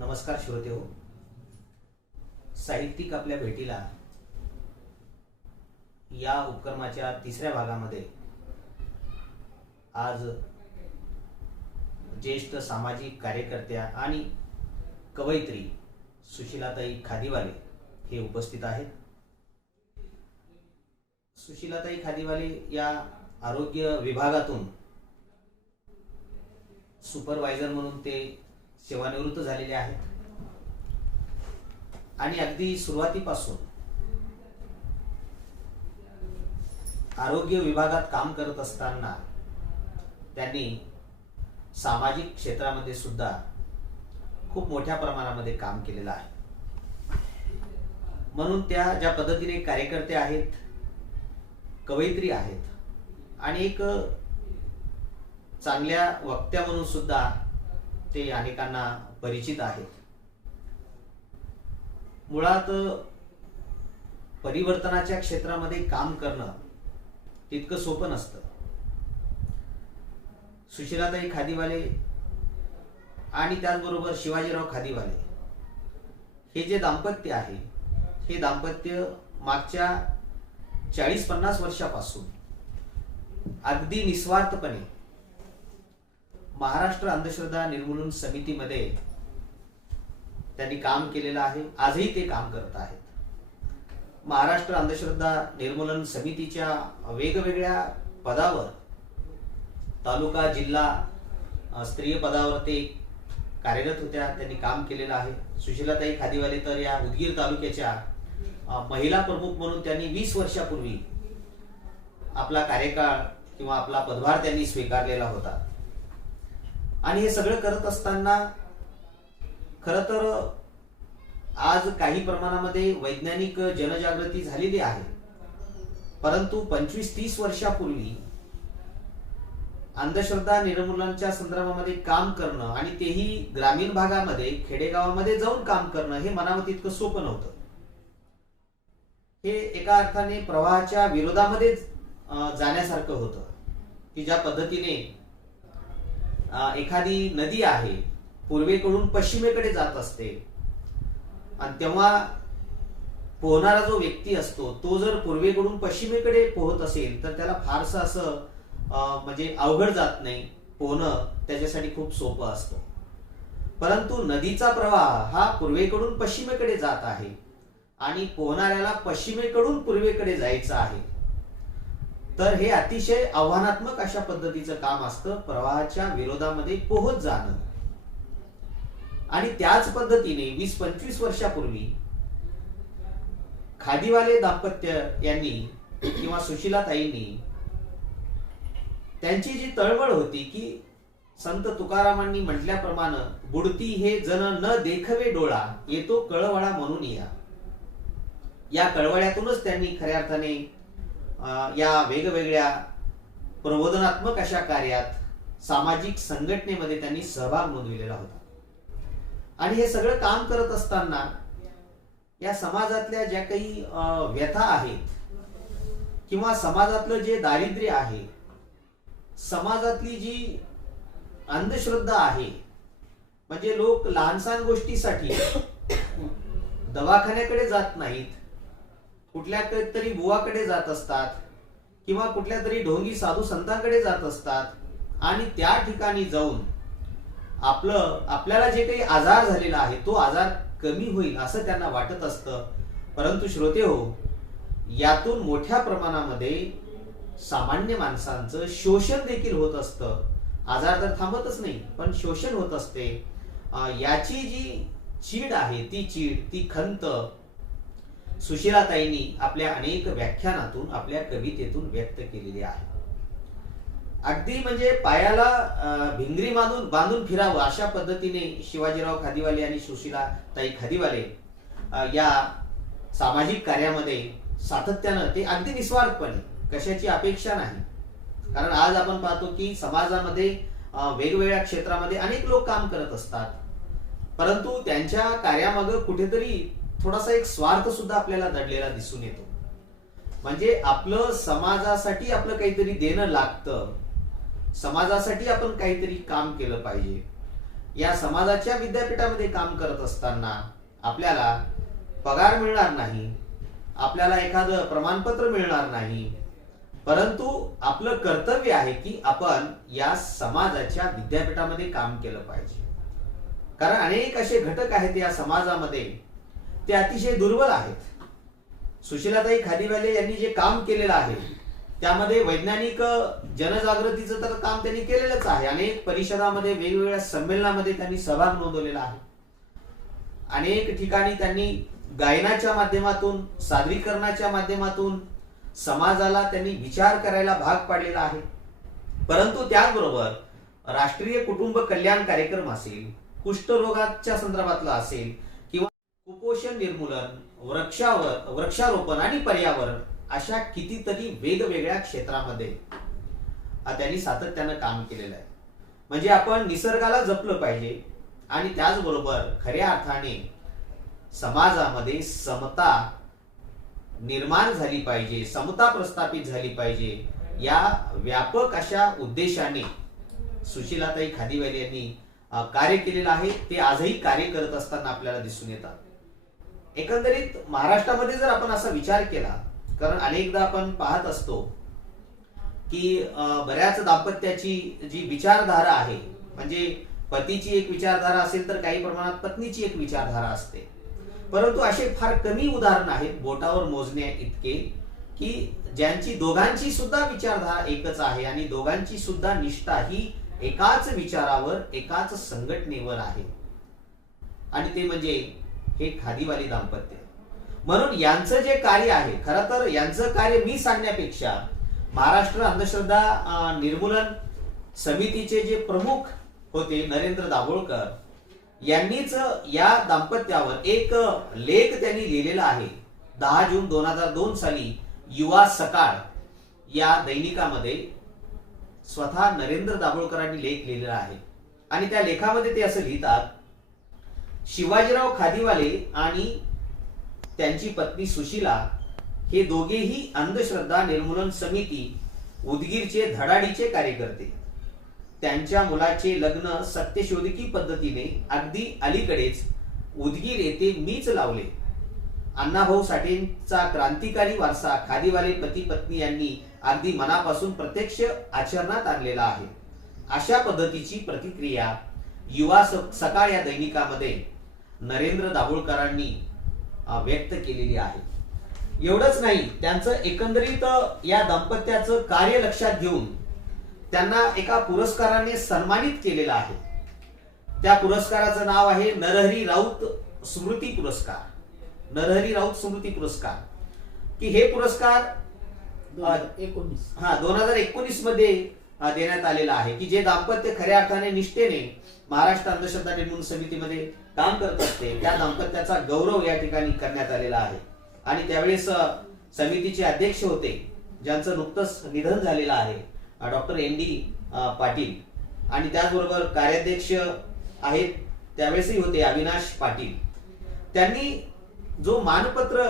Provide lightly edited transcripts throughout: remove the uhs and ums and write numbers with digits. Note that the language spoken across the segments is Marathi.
नमस्कार श्रोते हो. साहित्यिक आपल्या भेटीला या उपक्रमाच्या तिसऱ्या भागामध्ये आज ज्येष्ठ सामाजिक कार्यकर्त्या आणि कवयित्री सुशीलाताई खादीवाले हे उपस्थित आहेत. सुशीलाताई खादीवाले या आरोग्य विभागातून सुपरवायझर म्हणून ते सेवानिवृत्त झालेले आहेत आणि अगदी सुरुवातीपासून आरोग्य विभागात काम करत असताना त्यांनी सामाजिक क्षेत्रामध्ये सुद्धा खूप मोठ्या प्रमाणामध्ये काम केलेलं आहे. म्हणून त्या ज्या पद्धतीने कार्यकर्ते आहेत, कवयित्री आहेत आणि एक चांगल्या वक्त्या म्हणून सुद्धा ते अनेकांना परिचित आहेत. मुळात परिवर्तनाच्या क्षेत्रामध्ये काम करणं तितकं सोपं नसतं. सुशीलाताई खादीवाले आणि त्याचबरोबर शिवाजीराव खादीवाले हे जे दाम्पत्य आहे, हे दाम्पत्य मागच्या 40-50 वर्षापासून अगदी निस्वार्थपणे महाराष्ट्र अंधश्रद्धा निर्मूलन समितीमध्ये त्यांनी काम केलेलं आहे. आजही ते काम करत आहेत. महाराष्ट्र अंधश्रद्धा निर्मूलन समितीच्या वेगवेगळ्या पदावर, तालुका, जिल्हा स्तरीय पदावर ते कार्यरत होत्या. त्यांनी काम केलेलं आहे. सुशीलाताई खादीवाले तर या उदगीर तालुक्याच्या महिला प्रमुख म्हणून त्यांनी 20 वर्षापूर्वी आपला कार्यकाळ किंवा आपला पदभार त्यांनी स्वीकारलेला होता. आणि हे सगळं करत असताना खरं तर आज काही प्रमाणामध्ये वैज्ञानिक जनजागृती झालेली आहे, परंतु 25-30 वर्षापूर्वी अंधश्रद्धा निर्मूलनाच्या संदर्भामध्ये काम करणं आणि तेही ग्रामीण भागामध्ये, खेडेगावामध्ये जाऊन काम करणं हे मनावर तितकं सोपं नव्हतं. हे एका अर्थाने प्रवाहाच्या विरोधामध्ये जाण्यासारखं होतं की ज्या पद्धतीने एखादी नदी आहे, पूर्वेकडून पश्चिमेकडे जात असते आणि तेव्हा पोहणारा जो व्यक्ती असतो तो जर पूर्वेकडून पश्चिमेकडे पोहत असेल तर त्याला फारसं असं म्हणजे अवघड जात नाही. पोहणं त्याच्यासाठी खूप सोपं असतं. परंतु नदीचा प्रवाह हा पूर्वेकडून पश्चिमेकडे जात आहे आणि पोहणाऱ्याला पश्चिमेकडून पूर्वेकडे जायचं आहे. तर हे अतिशय आव्हानात्मक अशा पद्धतीचं काम असतं, प्रवाहाच्या विरोधामध्ये पोहत जाणं. आणि त्याच पद्धतीने 20-25 वर्षापूर्वी खादीवाले दाम्पत्य यांनी किंवा सुशीलाताईंनी त्यांची जी तळमळ होती की संत तुकारामांनी म्हटल्याप्रमाणे बुडती हे जन न देखवे डोळा, येतो कळवळा म्हणून या कळवळ्यातूनच त्यांनी खऱ्या अर्थाने या वेगवेगळ्या प्रबोधनात्मक अशा कार्यात, सामाजिक संघटनेमध्ये त्यांनी सहभाग नोंदविलेला होता. आणि हे सगळं काम करत असताना या समाजातल्या ज्या काही व्यथा आहेत किंवा समाजातलं जे दारिद्र्य आहे, समाजातली जी अंधश्रद्धा आहे, म्हणजे लोक लहानसहान गोष्टीसाठी दवाखान्याकडे जात नाहीत, कुठल्या तरी बुवाकडे जात असतात किंवा कुठल्या तरी ढोंगी साधू संतांकडे जात असतात आणि त्या ठिकाणी जाऊन आपल्याला जे काही आजार झालेला आहे तो आजार कमी होईल असं त्यांना वाटत असतं. परंतु श्रोते हो, यातून मोठ्या प्रमाणामध्ये सामान्य माणसांचं शोषण देखील होत असतं. आजार तर थांबतच नाही, पण शोषण होत असते. याची जी चीड आहे, ती खंत सुशीलाताईंनी आपल्या अनेक व्याख्यानातून, आपल्या कवितेतून व्यक्त केलेली आहे. अगदी म्हणजे पायाला भिंगरी बांधून फिरावं अशा पद्धतीने शिवाजीराव खादीवाले आणि सुशीलाताई खादीवाले या सामाजिक कार्यामध्ये सातत्यानं, ते अगदी निस्वार्थपणे, कशाची अपेक्षा नाही. कारण आज आपण पाहतो की समाजामध्ये वेगवेगळ्या क्षेत्रामध्ये अनेक लोक काम करत असतात, परंतु त्यांच्या कार्यामागे कुठेतरी थोडासा एक स्वार्थ सुद्धा आपल्याला दडलेला दिसून येतो. म्हणजे आपलं समाजासाठी आपलं काहीतरी देणं लागतं, समाजासाठी आपण काहीतरी काम केलं पाहिजे. या समाजाच्या विद्यापीठामध्ये काम करत असताना आपल्याला पगार मिळणार नाही, आपल्याला एखादं प्रमाणपत्र मिळणार नाही, परंतु आपलं कर्तव्य आहे की आपण या समाजाच्या विद्यापीठामध्ये काम केलं पाहिजे. कारण अनेक असे घटक आहेत या समाजामध्ये, ते अतिशय दुर्बल आहेत. सुशीलाताई खादीवाले यांनी जे काम केलेलं आहे त्यामध्ये वैज्ञानिक जनजागृतीचं तर काम त्यांनी केलेलंच आहे. अनेक परिषदामध्ये, वेगवेगळ्या संमेलनामध्ये त्यांनी सहभाग नोंदवलेला आहे. अनेक ठिकाणी त्यांनी गायनाच्या माध्यमातून, सादरीकरणाच्या माध्यमातून समाजाला त्यांनी विचार करायला भाग पाडलेला आहे. परंतु त्याचबरोबर राष्ट्रीय कुटुंब कल्याण कार्यक्रम असेल, कुष्ठरोगाच्या संदर्भातला असेल, किंवा कुपोषण निर्मूलन, वृक्षारोपण आणि पर्यावरण, अशा कितीतरी वेगवेगळ्या क्षेत्रामध्ये त्यांनी सातत्यानं काम केलेलं आहे. म्हणजे आपण निसर्गाला जपलं पाहिजे आणि त्याचबरोबर खऱ्या अर्थाने समाजामध्ये समता निर्माण झाली पाहिजे, समता प्रस्थापित झाली पाहिजे, या व्यापक अशा उद्देशाने सुशीलाताई खादीवाले यांनी कार्य केलेलं आहे. ते आजही कार्य करत असताना आपल्याला दिसून येतात. एकंदरीत महाराष्ट्रामध्ये जर आपण असा विचार केला, कारण अनेकदा आपण पाहत असतो की बऱ्याच दाम्पत्याची जी विचारधारा आहे, म्हणजे पतीची एक विचारधारा असेल तर काही प्रमाणात पत्नीची एक विचारधारा असते. परंतु असे फार कमी उदाहरण आहेत बोटावर मोजण्या इतके की ज्यांची दोघांची सुद्धा विचारधारा एकच आहे आणि दोघांची सुद्धा निष्ठा ही एकाच विचारावर, एकाच संघटनेवर आहे, आणि ते म्हणजे हे खादीवाली दाम्पत्य. म्हणून यांचं जे कार्य आहे, खरं तर यांचं कार्य मी सांगण्यापेक्षा महाराष्ट्र अंधश्रद्धा निर्मूलन समितीचे जे प्रमुख होते नरेंद्र दाभोळकर यांनीच या दाम्पत्यावर एक लेख त्यांनी लिहिलेला आहे. 10 जून 2002 साली युवा सकाळ या दैनिकामध्ये स्वतः नरेंद्र दाभोळकरांनी लेख लिहिलेला आहे. आणि त्या लेखामध्ये ते असं लिहितात, शिवाजीराव खादीवाले आणि त्यांची पत्नी सुशीला हे दोघेही अंधश्रद्धा निर्मूलन समिती उदगीरचे धडाडीचे कार्यकर्ते. त्यांच्या मुलाचे लग्न सत्यशोधकी पद्धतीने अगदी अलीकडेच उदगीर येथे मीच लावले. अण्णाभाऊ साठेंचा क्रांतिकारी वारसा खादीवाले पती पत्नी यांनी अगदी मनापासून प्रत्यक्ष आचरणात आणलेला आहे. अशा पद्धतीची प्रतिक्रिया युवा सकाळ या दैनिकामध्ये नरेंद्र दाभोळकरांनी व्यक्त केलेली आहे. एवढंच नाही, त्यांचं एकंदरीत या दाम्पत्याचं कार्य लक्षात घेऊन त्यांना एका पुरस्काराने सन्मानित केलेलं आहे. त्या पुरस्काराचं नाव आहे नरहरी राऊत स्मृती पुरस्कार. नरहरी राऊत स्मृती पुरस्कार, की हे पुरस्कार 2019 मध्ये देण्यात आलेला आहे, की जे दाम्पत्य खऱ्या अर्थाने निष्ठेने महाराष्ट्र अंधश्रद्धा निर्मूलन समितीमध्ये काम करत असते त्या दाम्पत्याचा गौरव या ठिकाणी करण्यात आलेला आहे. आणि त्यावेळेस समितीचे अध्यक्ष होते, ज्यांचं नुकतंच निधन झालेलं आहे, डॉक्टर ND पाटील. आणि त्याचबरोबर कार्याध्यक्ष आहेत त्यावेळेसही होते अविनाश पाटील. त्यांनी जो मानपत्र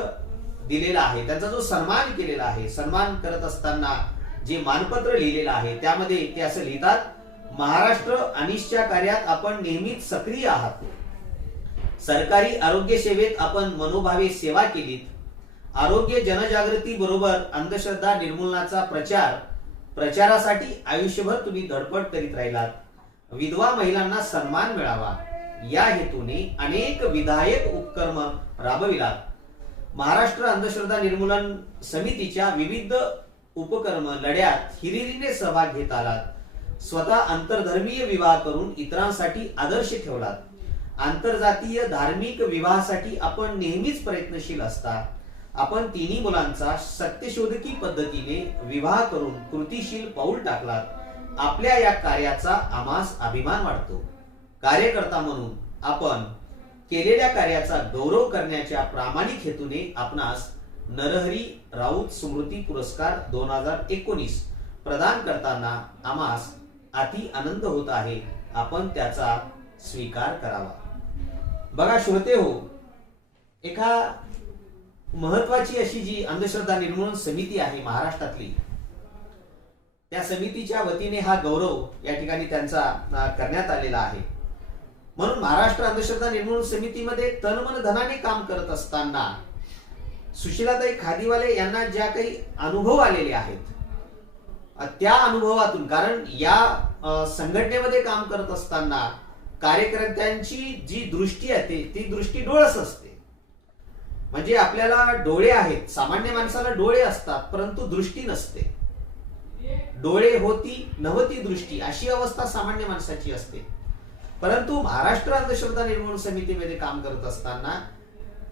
दिलेला आहे, त्यांचा जो सन्मान केलेला आहे, सन्मान करत असताना जे मानपत्र लिहिलेलं आहे त्यामध्ये ते असं लिहितात, महाराष्ट्र अनिष्टच्या कार्यात आपण नेहमीच सक्रिय आहात. सरकारी आरोग्य सेवेत आपण मनोभावे सेवा केलीत. आरोग्य जनजागृती बरोबर अंधश्रद्धा निर्मूलनाचा प्रचारासाठी आयुष्यभर तुम्ही धडपड करीत राहिलात. विधवा महिलांना सन्मान मिळावा या हेतूने अनेक विधायक उपक्रम राबविलात. महाराष्ट्र अंधश्रद्धा निर्मूलन समितीच्या विविध उपक्रम लढ्यात हिरिरीने सहभाग घेत आलात. स्वतः आंतरधर्मीय विवाह करून इतरांसाठी आदर्श ठेवलात. आंतरजातीय धार्मिक विवाहासाठी आपण नेहमीच प्रयत्नशील असता. आपण तिन्ही मुलांचा सत्यशोधकी पद्धतीने विवाह करून कृतीशील पाऊल टाकलात. आपल्या या कार्याचा आम्हास अभिमान वाटतो. कार्यकर्ता म्हणून आपण केलेल्या कार्याचा गौरव करण्याच्या प्रामाणिक हेतूने आपणास नरहरी राऊत स्मृती पुरस्कार 2019 प्रदान करताना आम्हास अति आनंद होत आहे. आपण त्याचा स्वीकार करावा. बघा श्रोते हो, एका महत्वाची अशी जी अंधश्रद्धा निर्मूलन समिती आहे महाराष्ट्रातली, त्या समितीच्या वतीने हा गौरव या ठिकाणी त्यांचा करण्यात आलेला आहे. म्हणून महाराष्ट्र अंधश्रद्धा निर्मूलन समितीमध्ये तनमन धनाने काम करत असताना सुशीलाताई खादीवाले यांना ज्या काही अनुभव आलेले आहेत, त्या अनुभवातून, कारण या संघटनेमध्ये काम करत असताना कार्यकर्त्यांची जी दृष्टी आहे ती दृष्टी डोळस असते. म्हणजे आपल्याला डोळे आहेत, सामान्य माणसाला डोळे असतात परंतु दृष्टी नसते. डोळे होती नव्हती दृष्टी, अशी अवस्था सामान्य माणसाची असते. परंतु महाराष्ट्र अंधश्रद्धा निर्मूलन समितीमध्ये काम करत असताना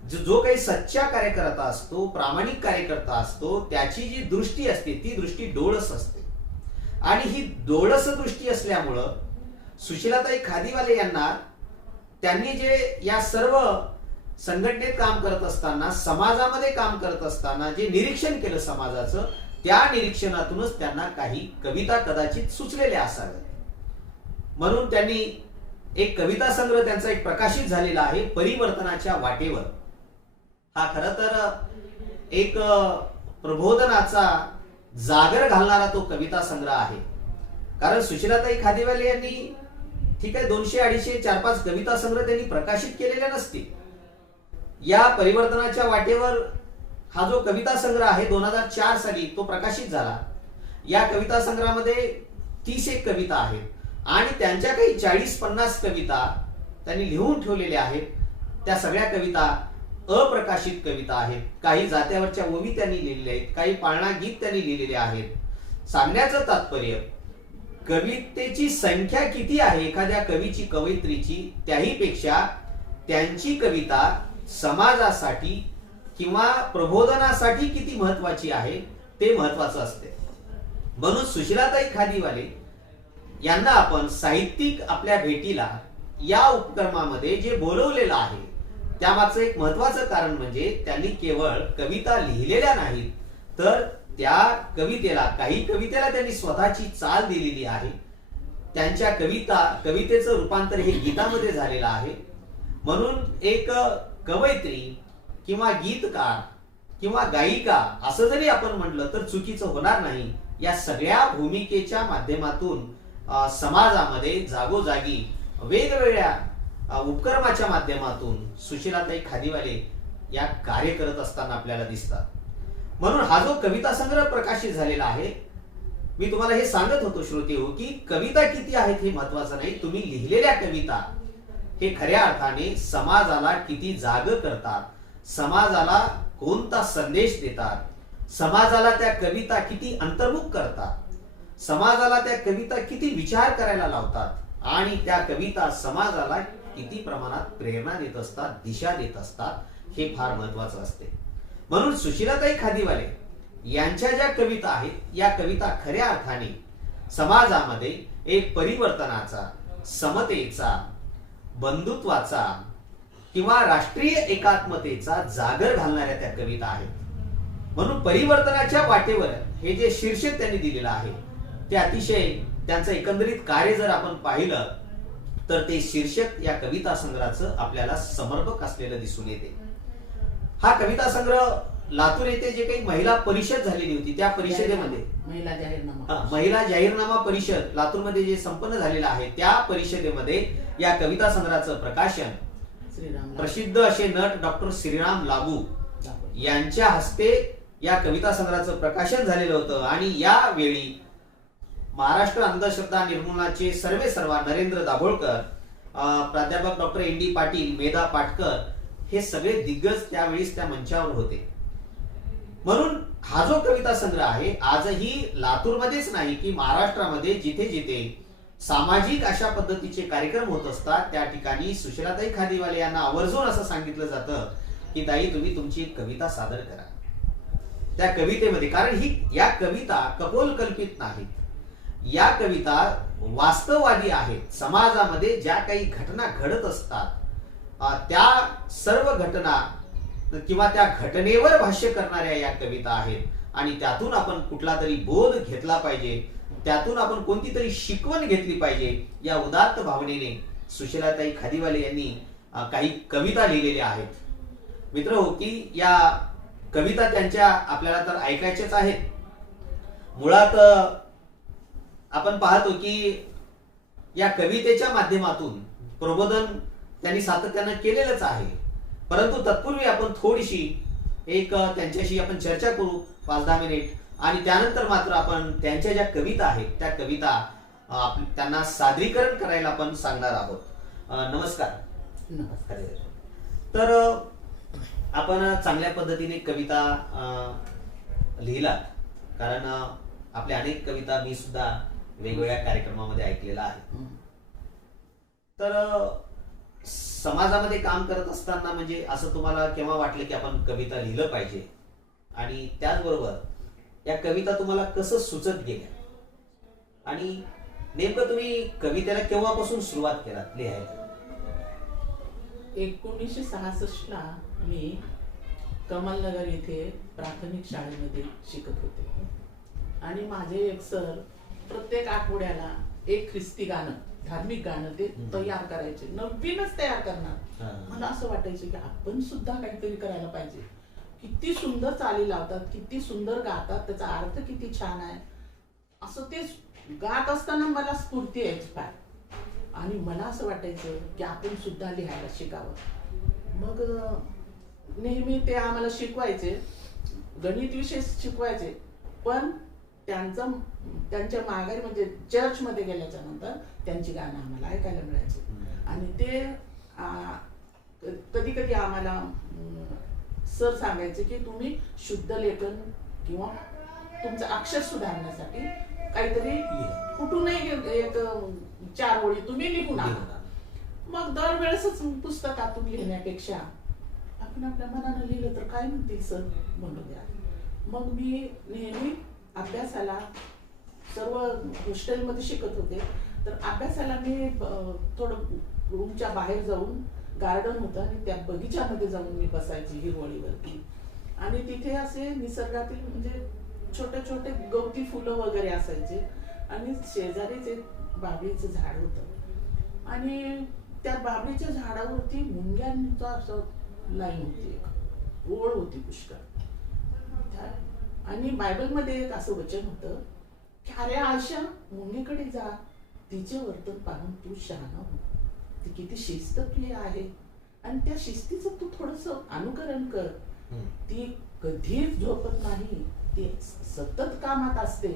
जो काही सच्चा कार्यकर्ता असतो, प्रामाणिक कार्यकर्ता असतो, त्याची जी दृष्टी असते ती दृष्टी डोळस असते. आणि ही डोळस दृष्टी असल्यामुळं सुशीलाताई खादीवाले यांना, त्यांनी जे या सर्व संघटनेत काम करत असताना, समाजामध्ये काम करत असताना जे निरीक्षण केलं समाजाचं, त्या निरीक्षणातूनच त्यांना काही कविता कदाचित सुचलेल्या असाव्यात. म्हणून त्यांनी एक कविता संग्रह त्यांचा एक प्रकाशित झालेला आहे, परिवर्तनाच्या वाटेवर. हा खरं तर एक प्रबोधनाचा जागर घालणारा तो कविता संग्रह आहे. कारण सुशीलाताई खादीवाले यांनी ठीक आहे 200, 250, 4-5 कविता संग्रह त्यांनी प्रकाशित केलेल्या नसतील. या परिवर्तनाच्या वाटेवर हा जो कविता संग्रह आहे 2004 साली तो प्रकाशित झाला. या कविता संग्रहामध्ये 30 कविता आहेत आणि त्यांच्या काही 40-50 कविता त्यांनी लिहून ठेवलेल्या आहेत. त्या सगळ्या कविता अप्रकाशित कविता आहेत. काही जात्यावरच्या ओवी त्यांनी लिहिलेल्या आहेत, काही पाळणा गीत त्यांनी लिहिलेले आहेत. सांगण्याचं तात्पर्य, कवितेची संख्या किती आहे एखाद्या कवीची, कवयित्रीची, त्याही पेक्षा त्यांची कविता समाजासाठी किंवा प्रबोधनासाठी किती महत्वाची आहे ते महत्वाचं असते. म्हणून सुशीलाताई खादीवाले यांना आपण साहित्यिक आपल्या भेटीला या उपक्रमामध्ये जे बोलवलेलं आहे, त्यामागचं एक महत्वाचं कारण म्हणजे त्यांनी केवळ कविता लिहिलेल्या नाहीत, तर त्या कवितेला, काही कवितेला त्यांनी स्वतःची चाल दिलेली आहे. त्यांच्या कवितेचं रूपांतर हे गीतामध्ये झालेलं आहे. म्हणून एक कवयित्री किंवा गीतकार किंवा गायिका असं जरी आपण म्हटलं तर चुकीचं होणार नाही. या सगळ्या भूमिकेच्या माध्यमातून समाजामध्ये जागोजागी वेगवेगळ्या उपक्रमाच्या माध्यमातून सुशीलाताई खादीवाले या कार्य करत असताना आपल्याला दिसतात. म्हणून हा जो कविता संग्रह प्रकाशित झालेला आहे, मी तुम्हाला हे सांगत होतो श्रोतेहो की कविता किती आहेत हे महत्वाचं नाही, तुम्ही लिहिलेल्या कविता हे खऱ्या अर्थाने समाजाला किती जाग करतात, समाजाला कोणता संदेश देतात, समाजाला त्या कविता किती अंतर्मुख करतात, समाजाला त्या कविता किती विचार करायला लावतात आणि त्या कविता समाजाला किती प्रमाणात प्रेरणा देत असतात, दिशा देत असतात, हे फार महत्वाचं असते. म्हणून सुशीलाताई खादीवाले यांच्या ज्या कविता आहेत, या कविता खऱ्या अर्थाने समाजामध्ये एक परिवर्तनाचा, समतेचा, बंधुत्वाचा किंवा राष्ट्रीय एकात्मतेचा जागर घालणाऱ्या त्या कविता आहेत. म्हणून परिवर्तनाच्या वाटेवर हे जे शीर्षक त्यांनी दिलेलं आहे ते अतिशय, त्यांचं एकंदरीत कार्य जर आपण पाहिलं तर ते शीर्षक या कविता संग्रहाचं आपल्याला समर्पक असलेलं दिसून येते. हा कविता संग्रह लातूर येथे जे काही महिला परिषद झालेली होती त्या परिषदेमध्ये, महिला जाहीरनामा परिषद लातूरमध्ये जे संपन्न झालेलं आहे, त्या परिषदेमध्ये या कविता संग्रहाचं प्रकाशन प्रसिद्ध असे नट डॉक्टर श्रीराम लागू यांच्या हस्ते या कविता संग्रहाचं प्रकाशन झालेलं होतं. आणि यावेळी महाराष्ट्र अंधश्रद्धा निर्मूलनाचे सर्वेसर्वा नरेंद्र दाभोळकर, प्राध्यापक डॉक्टर ND पाटील, मेधा पाटकर हे सगळे दिग्गज त्यावेळी त्या मंचावर होते. म्हणून हा जो कविता संग्रह आहे आजही लातूरमध्येच नाही की महाराष्ट्रामध्ये जिथे जिथे सामाजिक अशा पद्धतीचे कार्यक्रम होत असतात त्या ठिकाणी सुशीलाताई खादीवाले यांना आवर्जून असं सांगितलं जातं की ताई तुम्ही तुमची एक कविता सादर करा त्या कवितेमध्ये. कारण या कविता कपोल कल्पित नाहीत, या कविता वास्तववादी आहेत. समाजामध्ये ज्या काही घटना घडत असतात त्या सर्व घटना किंवा त्या घटनेवर भाष्य करणाऱ्या या कविता आहेत आणि त्यातून आपण कुठला तरी बोध घेतला पाहिजे, त्यातून आपण कोणती तरी शिकवण घेतली पाहिजे, या उदात्त भावनेने सुशीलाताई खादीवाले यांनी काही कविता लिहिलेल्या आहेत. मित्र हो की या कविता त्यांच्या आपल्याला तर ऐकायच्याच आहेत. मुळात आपण पाहतो की या कवितेच्या माध्यमातून प्रबोधन त्यांनी सातत्यानं केलेलंच आहे. परंतु तत्पूर्वी आपण थोडीशी एक त्यांच्याशी आपण चर्चा करू 5-10 मिनिट, आणि त्यानंतर मात्र आपण त्यांच्या ज्या कविता आहेत त्या कविता त्यांना सादरीकरण करायला आपण सांगणार आहोत. नमस्कार. नमस्कार. तर आपण चांगल्या पद्धतीने कविता लिहिलात, कारण आपल्या अनेक कविता मी सुद्धा वेगवेगळ्या कार्यक्रमामध्ये ऐकलेला आहे. तर समाजामध्ये काम करत असताना म्हणजे असं तुम्हाला केव्हा वाटलं की आपण कविता लिहिलं पाहिजे, आणि त्याचबरोबर या कविता तुम्हाला कसं सुचत गेल्या, आणि नेमकं तुम्ही कवितेला केव्हापासून सुरुवात केलात लिहायला? 1966 ला मी कमलनगर येथे प्राथमिक शाळेमध्ये शिकत होते, आणि माझे एक सर प्रत्येक आठवड्याला एक ख्रिस्ती गाणं, धार्मिक गाणं ते तयार करायचे, नवीनच तयार करणार. मला असं वाटायचं की आपण सुद्धा काहीतरी करायला पाहिजे. किती सुंदर चाली लावतात, किती सुंदर गातात, त्याचा अर्थ किती छान आहे. असं ते गात असताना मला स्फूर्ती यायची फार, आणि मला असं वाटायचं की आपण सुद्धा लिहायला शिकावं. मग नेहमी ते आम्हाला शिकवायचे, गणित विषय शिकवायचे, पण त्यांच्या माघारी म्हणजे चर्च मध्ये गेल्याच्या नंतर त्यांची गाणं आम्हाला ऐकायला मिळायची. आणि ते कधी कधी आम्हाला सर सांगायचे की तुम्ही शुद्ध लेखन किंवा तुमचं अक्षर सुधारण्यासाठी काहीतरी कुठूनही एक 4 ओळी तुम्ही लिहून आणा. मग दरवेळेसच पुस्तकातून लिहिण्यापेक्षा आपण आपल्या मनानं लिहिलं तर काय म्हणतील सर म्हणू द्या. मग मी नेहमी अभ्यासाला, सर्व हॉस्टेलमध्ये शिकत होते, तर अभ्यासाला मी थोडं रूमच्या बाहेर जाऊन, गार्डन होतं आणि त्या बगीच्यामध्ये जाऊन मी बसायची हिरवळीवरती, आणि तिथे असे निसर्गातील म्हणजे छोटे छोटे गवती फुलं वगैरे असायचे, आणि शेजारीच एक बाभळीचं झाड होतं, आणि त्या बाभळीच्या झाडावरती मुंग्यांचा असं लाईन होती, एक ओळ होती पुष्कळ. आणि बायबलमध्ये एक असं वचन होतं की अरे आशा, मुंगीकडे जा, तिचे वर्तन पाहून तू शहाणा हो. ती किती शिस्तप्रिय आहे, आणि त्या शिस्तीचं तू थोडस अनुकरण कर. ती कधीच झोपत नाही, ती सतत कामात असते.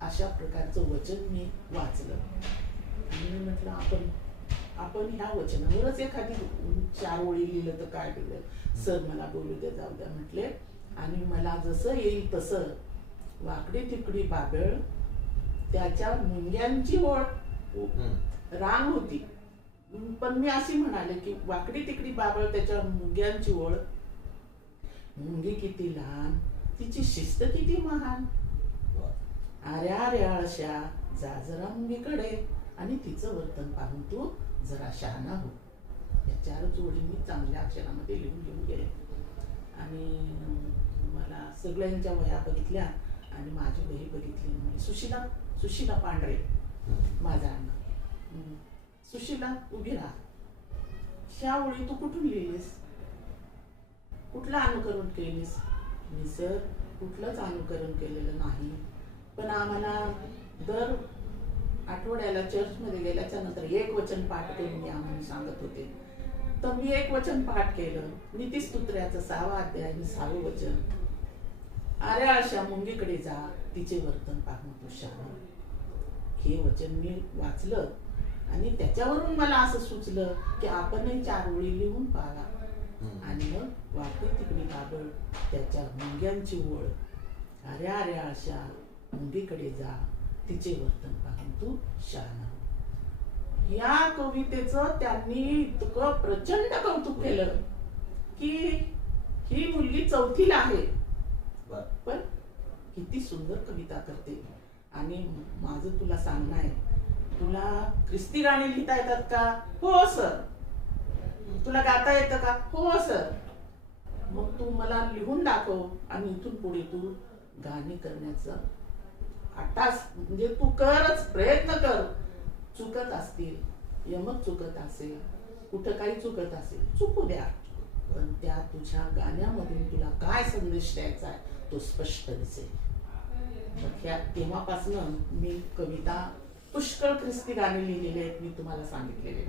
अशा प्रकारचं वचन मी वाचलं, आणि मी म्हटलं आपण ह्या वचनावरच एखादी 4 ओळी लिहिलं तर काय लिहिलं. सर मला बोलू दे, जाऊ द्या म्हटले. आणि मला जसं येईल तसं वाकडी तिकडी बाबळ, त्याच्या मुंग्यांची ओळ रांग होती, पण मी अशी म्हणाले की वाकडी तिकडी बाबळ, त्याच्या मुंग्यांची ओळ. मुंगी किती लहान, तिची शिस्त किती महान. आर्या रे आळशा, जा जरा मुंगीकडे, आणि तिचं वर्तन पाहून तू जरा शहाणा हो. या 4 ओळी मी चांगल्या अक्षरामध्ये लिहून गेले, आणि मला सगळ्यांच्या वह्या बघितल्या, आणि माझी वही बघितली. म्हणजे सुशीला पांढरे माझं आडनाव. सुशीला, उभी राहा. ह्या ओळी तू कुठून लिहिलीस, कुठलं अनुकरण केलीस? मी सर कुठलंच अनुकरण केलेलं नाही, पण आम्हाला दर आठवड्याला चर्चमध्ये गेल्याच्या नंतर एक वचन पाठ करून या म्हणून सांगत होते. तर मी एक वचन पाठ केलं, नीतिस्तोत्राचं 6वा अध्याय आणि 6वं वचन. अरे आशा, मुंगीकडे जा, तिचे वर्तन पाहून तू शहाणा. हे वचन मी वाचलं, आणि त्याच्यावरून मला असं सुचलं की आपणही 4 ओळी लिहून पाहा. आणि मग वाकडी तिकडी बाबळ, त्याच्या मुंग्यांची ओळ. अरे अरे आशा, मुंगीकडे जा, तिचे वर्तन पाहून तू शहाणा. या कवितेचं त्यांनी इतकं प्रचंड कौतुक केलं की ही मुलगी 4थीला आहे, पण किती सुंदर कविता करते. आणि माझं तुला सांगणं आहे, तुला ख्रिस्ती गाणी लिहिता येतात का? हो सर. तुला गाता येतं का? हो सर. मग तू मला लिहून दाखव, आणि इथून पुढे तू गाणी करण्याचं आटास म्हणजे तू करच, प्रयत्न कर. चुकत असतील, यमक चुकत असेल, कुठं काही चुकत असेल, चुकू द्या, पण त्या तुझ्या गाण्यामधून तुला काय संदेश द्यायचा आहे तो स्पष्ट दिसेल. तेव्हापासून मी कविता पुष्कळ ख्रिस्ती गाणी लिहिलेली आहेत, मी तुम्हाला सांगितलेले.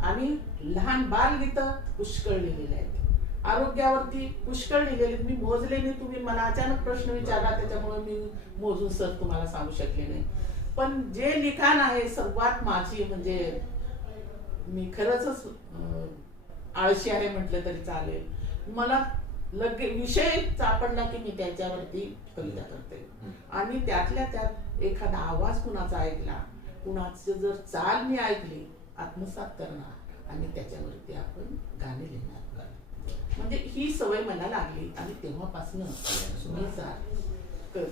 आणि लहान बालगीतं पुष्कळ लिहिलेले आहेत, आरोग्यावरती पुष्कळ लिहिलेले आहेत. मी मोजले नाही, तुम्ही मला अचानक प्रश्न विचारला त्याच्यामुळे मी मोजून सर तुम्हाला सांगू शकले नाही. पण जे लिखाण आहे सर्वात माझी म्हणजे मी खरंच आळशी आहे म्हटलं तरी चालेल. मला विषय सापडला की मी त्याच्यावरती कविता करते. आणि त्यातल्या त्यात एखादा आवाज कुणाचा ऐकला, कुणाचं जर चाल मी ऐकली, आत्मसात करणार आणि त्याच्यावरती आपण गाणे लिहिणार. म्हणजे ही सवय मला लागली आणि तेव्हापासून मी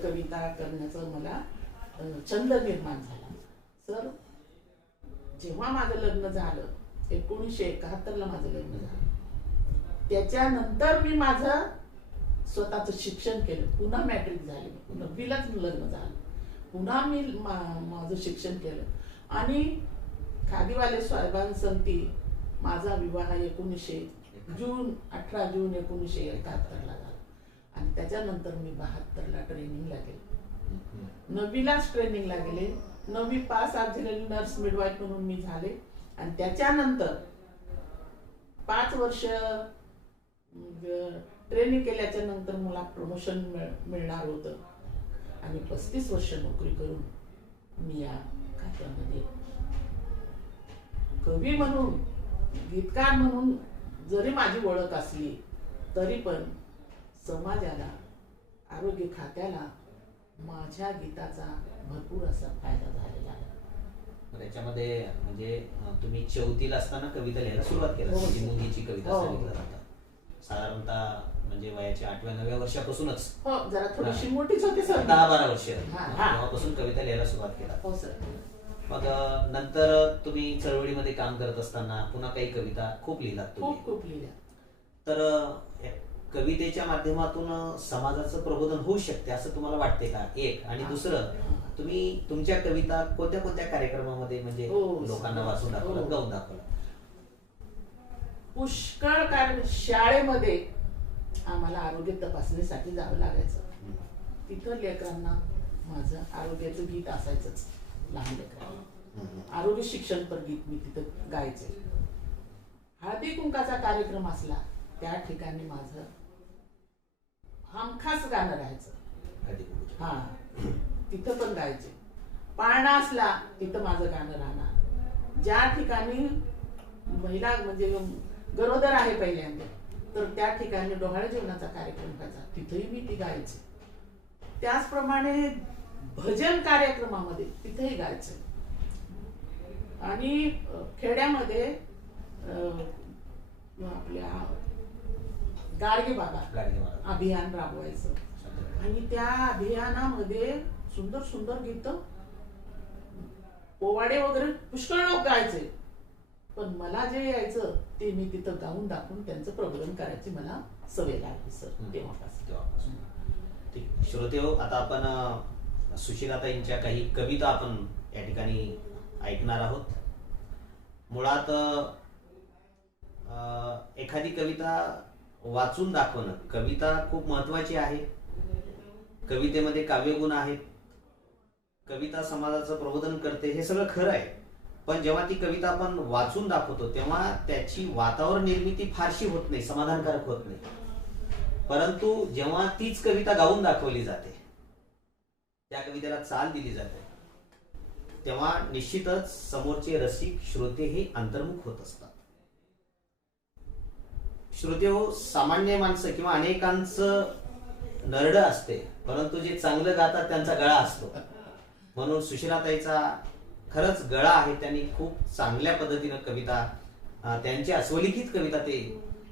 कविता करण्याचा मला छंद निर्माण झाला. सर जेव्हा माझं लग्न झालं 1971ला माझं लग्न झालं, त्याच्यानंतर मी माझं स्वतःच शिक्षण केलं. पुन्हा मॅट्रिक झाले, 9वीलाच लग्न झालं, पुन्हा मी माझं शिक्षण केलं. आणि खादीवाले साहेबांसंगती माझा विवाह 18 जून 1971ला झाला. आणि त्याच्यानंतर मी 72ला ट्रेनिंगला गेले, 9वीलाच ट्रेनिंगला गेले. 9वी पास झालेली नर्स मिडवाईफ म्हणून मी झाले. आणि त्याच्यानंतर 5 वर्ष ट्रेनिंग केल्याच्या नंतर मला प्रमोशन मिळणार होतं. आणि 35 वर्ष नोकरी करून मी या खात्यामध्ये कवी म्हणून, गीतकार म्हणून जरी माझी ओळख असली तरी पण समाजाला, आरोग्य खात्याला माझ्या गीताचा भरपूर असा फायदा झालेला आहे. त्याच्यामध्ये म्हणजे तुम्ही 4थीला असताना कविता लिहायला सुरुवात केली, म्हणजे मुलीची कविता सांगितलं जातं. साधारणतः म्हणजे वयाच्या 8व्या-9व्या वर्षापासूनच, हो जरा थोडीशी मोठीच होते सर, 10-12 वर्ष तेव्हापासून कविता लिहायला सुरुवात केला. हो सर. मग नंतर तुम्ही चळवळीमध्ये काम करत असताना पुन्हा काही कविता खूप लिहिलात तुम्ही. खूप लिहिल्या. तर कवितेच्या माध्यमातून समाजाचं प्रबोधन होऊ शकते असं तुम्हाला वाटते का? एक. आणि दुसरं, तुम्ही तुमच्या कविता कोणत्या कोणत्या कार्यक्रमामध्ये म्हणजे लोकांना वाचून दाखवलं, गाऊन दाखवलं? पुष्कळ कारण शाळेमध्ये आम्हाला आरोग्य तपासणीसाठी जावं लागायचं. तिथं लेकरांना माझं आरोग्याचं गीत असायचंच. लहान लेकरांना आरोग्य शिक्षणपर गीत मी तिथं गायचे. हळदी कुंकाचा कार्यक्रम असला त्या ठिकाणी माझं हमखास गाणं राहायचं. हा, तिथं पण गायचे. पाळणा असला तिथं माझं गाणं राहणार. ज्या ठिकाणी महिला म्हणजे गरोदर आहे पहिल्यांदा, तर त्या ठिकाणी डोहाळे जेवणाचा कार्यक्रम व्हायचा, तिथेही मी ती गायचे. त्याचप्रमाणे भजन कार्यक्रमामध्ये तिथेही गायचे. आणि खेड्यामध्ये आपल्या गाडगे बाबा अभियान राबवायचं. आणि त्या अभियानामध्ये सुंदर सुंदर गीत, पोवाडे वगैरे पुष्कळ लोक गायचे. पण मला जे यायचं ते मी तिथं गाऊन दाखवून त्यांचं प्रबोधन करायची मला सवय लागली सर तेव्हापासून. श्रोतेहो, आता आपण सुशीलाताईंच्या काही कविता आपण या ठिकाणी ऐकणार आहोत. मुळात एखादी कविता वाचून दाखवणं, कविता खूप महत्वाची आहे. कवितेमध्ये काव्यगुण आहेत, कविता समाजाचं प्रबोधन करते, हे सगळं खरं आहे. पण जेव्हा ती कविता आपण वाचून दाखवतो तेव्हा त्याची वातावरण निर्मिती फारशी होत नाही, समाधानकारक होत नाही. परंतु जेव्हा तीच कविता गाऊन दाखवली जाते, त्या कवितेला चाल दिली जाते, तेव्हा निश्चितच समोरचे रसिक श्रोते हे अंतर्मुख होत असतात. श्रोते हो, सामान्य माणसं किंवा अनेकांचं नरड असते, परंतु जे चांगलं गातात त्यांचा गळा असतो. म्हणून सुशीलाताईचा खरंच गळा आहे. त्यांनी खूप चांगल्या पद्धतीनं कविता, त्यांच्या अस्वलिखित कविता ते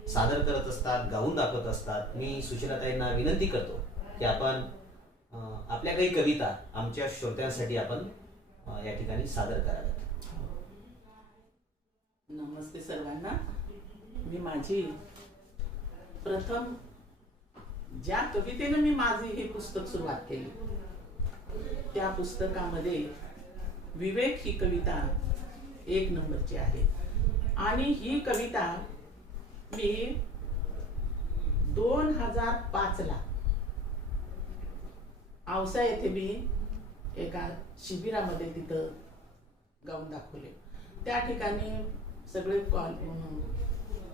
सादर करत असतात, गाऊन दाखवत असतात. मी सुशीलाताईंना विनंती करतो की आपण आपल्या काही कविता आमच्या श्रोत्यांसाठी आपण या ठिकाणी सादर कराव्यात. नमस्ते सर्वांना. मी माझी प्रथम ज्या कवितेनं मी माझे हे पुस्तक सुरुवात केली, त्या पुस्तकामध्ये विवेक ही कविता 1 नंबरची आहे. आणि ही कविता मी 2005ला औसा येथे मी एका शिबिरामध्ये तिथं गाऊन दाखवले. त्या ठिकाणी सगळे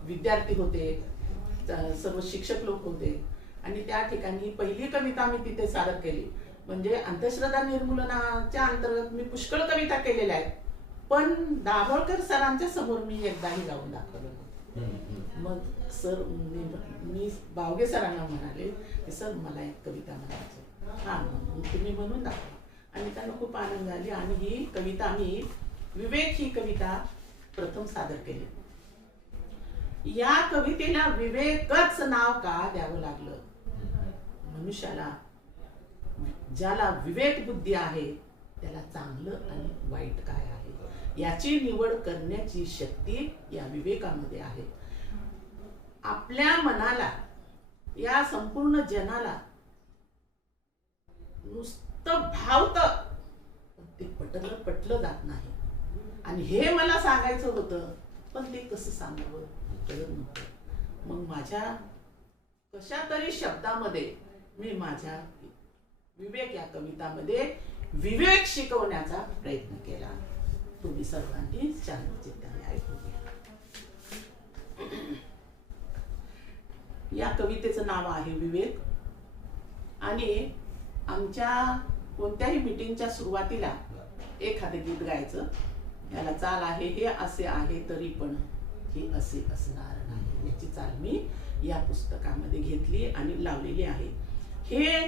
विद्यार्थी होते, सर्व शिक्षक लोक होते आणि त्या ठिकाणी पहिली कविता मी तिथे सादर केली. म्हणजे अंधश्रद्धा निर्मूलनाच्या अंतर्गत मी पुष्कळ कविता केलेल्या आहेत, पण दाभोळकर सरांच्या समोर मी एकदाही गाऊन दाखवलं नव्हतं. मग सर मी बावगे सरांना म्हणाले की सर मला एक कविता म्हणायची. हा मग तुम्ही म्हणून दाखवा. आणि त्यांना खूप आनंद झाली आणि ही कविता मी विवेक ही कविता प्रथम सादर केली. या कवितेला विवेकच नाव का द्यावं लागलं? मनुष्याला ज्याला विवेक बुद्धी आहे त्याला चांगलं आणि वाईट काय आहे याची निवड करण्याची शक्ती या विवेकामध्ये आहे. आपल्या मनाला, या संपूर्ण जनाला नुसतं भावतं, ते पटलं जात नाही. आणि हे मला सांगायचं होतं, पण ते कसं सांगावं कळत नव्हतं. मग माझ्या कशा तरी शब्दामध्ये मी माझ्या विवेक या कवितामध्ये विवेक शिकवण्याचा प्रयत्न केला. तुम्ही सर्वांनी शांतचित्ताने ऐकून घ्या. या कवितेचं नाव आहे विवेक. आणि आमच्या कोणत्याही मीटिंगच्या सुरुवातीला एखादं गीत गायचं. याला चाल आहे, हे असे आहे तरी पण हे असे असणार नाही, याची चाल मी या पुस्तकामध्ये घेतली आणि लावलेली आहे. हे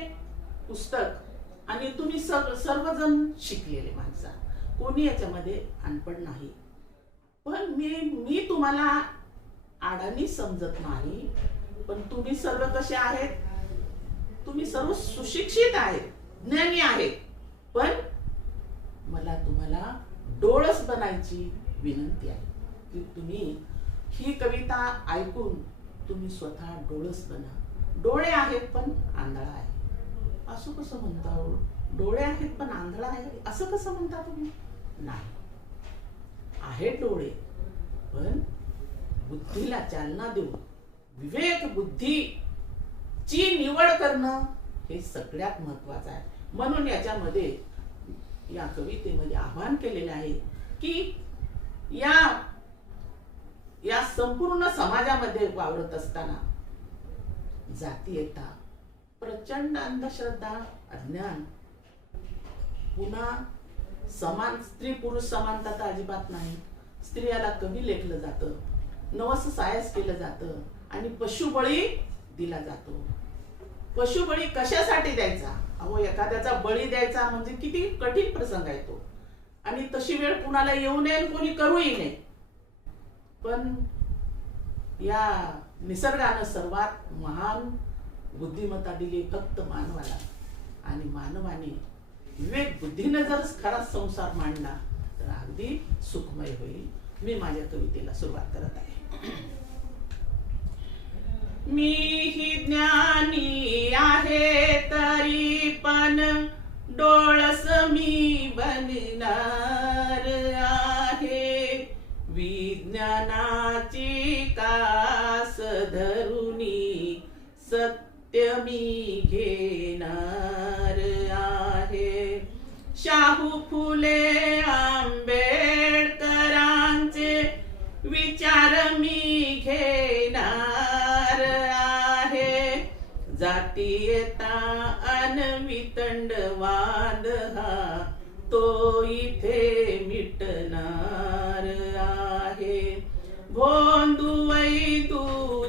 पुस्तक आणि तुम्ही सर्वजण शिकलेले माणसं, कोणी याच्यामध्ये अनपढ नाही. पण मी तुम्हाला आडानी समजत नाही, पण तुम्ही सर्व कसे आहेत? तुम्ही सर्व सुशिक्षित आहेत, ज्ञानी आहेत. पण मला तुम्हाला डोळस बनायची विनंती आहे की तुम्ही ही कविता ऐकून तुम्ही स्वतः डोळस बना. डोळे आहेत पण आंधळा आहे असं कसं म्हणता हो? डोळे आहेत पण आंधळा आहे असं कसं म्हणता तुम्ही? नाही, आहेत डोळे, पण बुद्धीला चालना देऊन विवेक बुद्धीची निवड करणं हे सगळ्यात महत्वाचं आहे. म्हणून याच्यामध्ये या कवितेमध्ये आवाहन केलेले आहे की या संपूर्ण समाजामध्ये वावरत असताना जातीयता, प्रचंड अंधश्रद्धा, अज्ञान, पुन्हा स्त्री पुरुष समानता तर अजिबात नाही. स्त्रियाला कमी लेखलं जातं, नवस सायस केलं जातं आणि पशुबळी दिला जातो. पशुबळी कशासाठी द्यायचा? अहो, एखाद्याचा बळी द्यायचा म्हणजे किती कठीण प्रसंग आहे तो. आणि तशी वेळ कुणाला येऊ नये, कोणी करूही नये. पण या निसर्गानं सर्वात महान बुद्धिमत्ता दिली फक्त मानवाला. आणि मानवाने विवेक बुद्धीने जर खरा संसार मांडला तर अगदी सुखमय होईल. मी माझ्या कवितेला सुरुवात करत आहे. मी ही ज्ञानी आहे तरी पण डोळस मी बनणार आहे. विज्ञानाची कास धरुनी सत्य मी घेणार आहे. शाहू फुले आंबेडकरांचे विचार मी घेणार आहे. जातीयता अन वितंडवाद हा तो इथे मिटणार आहे. भोंदू तू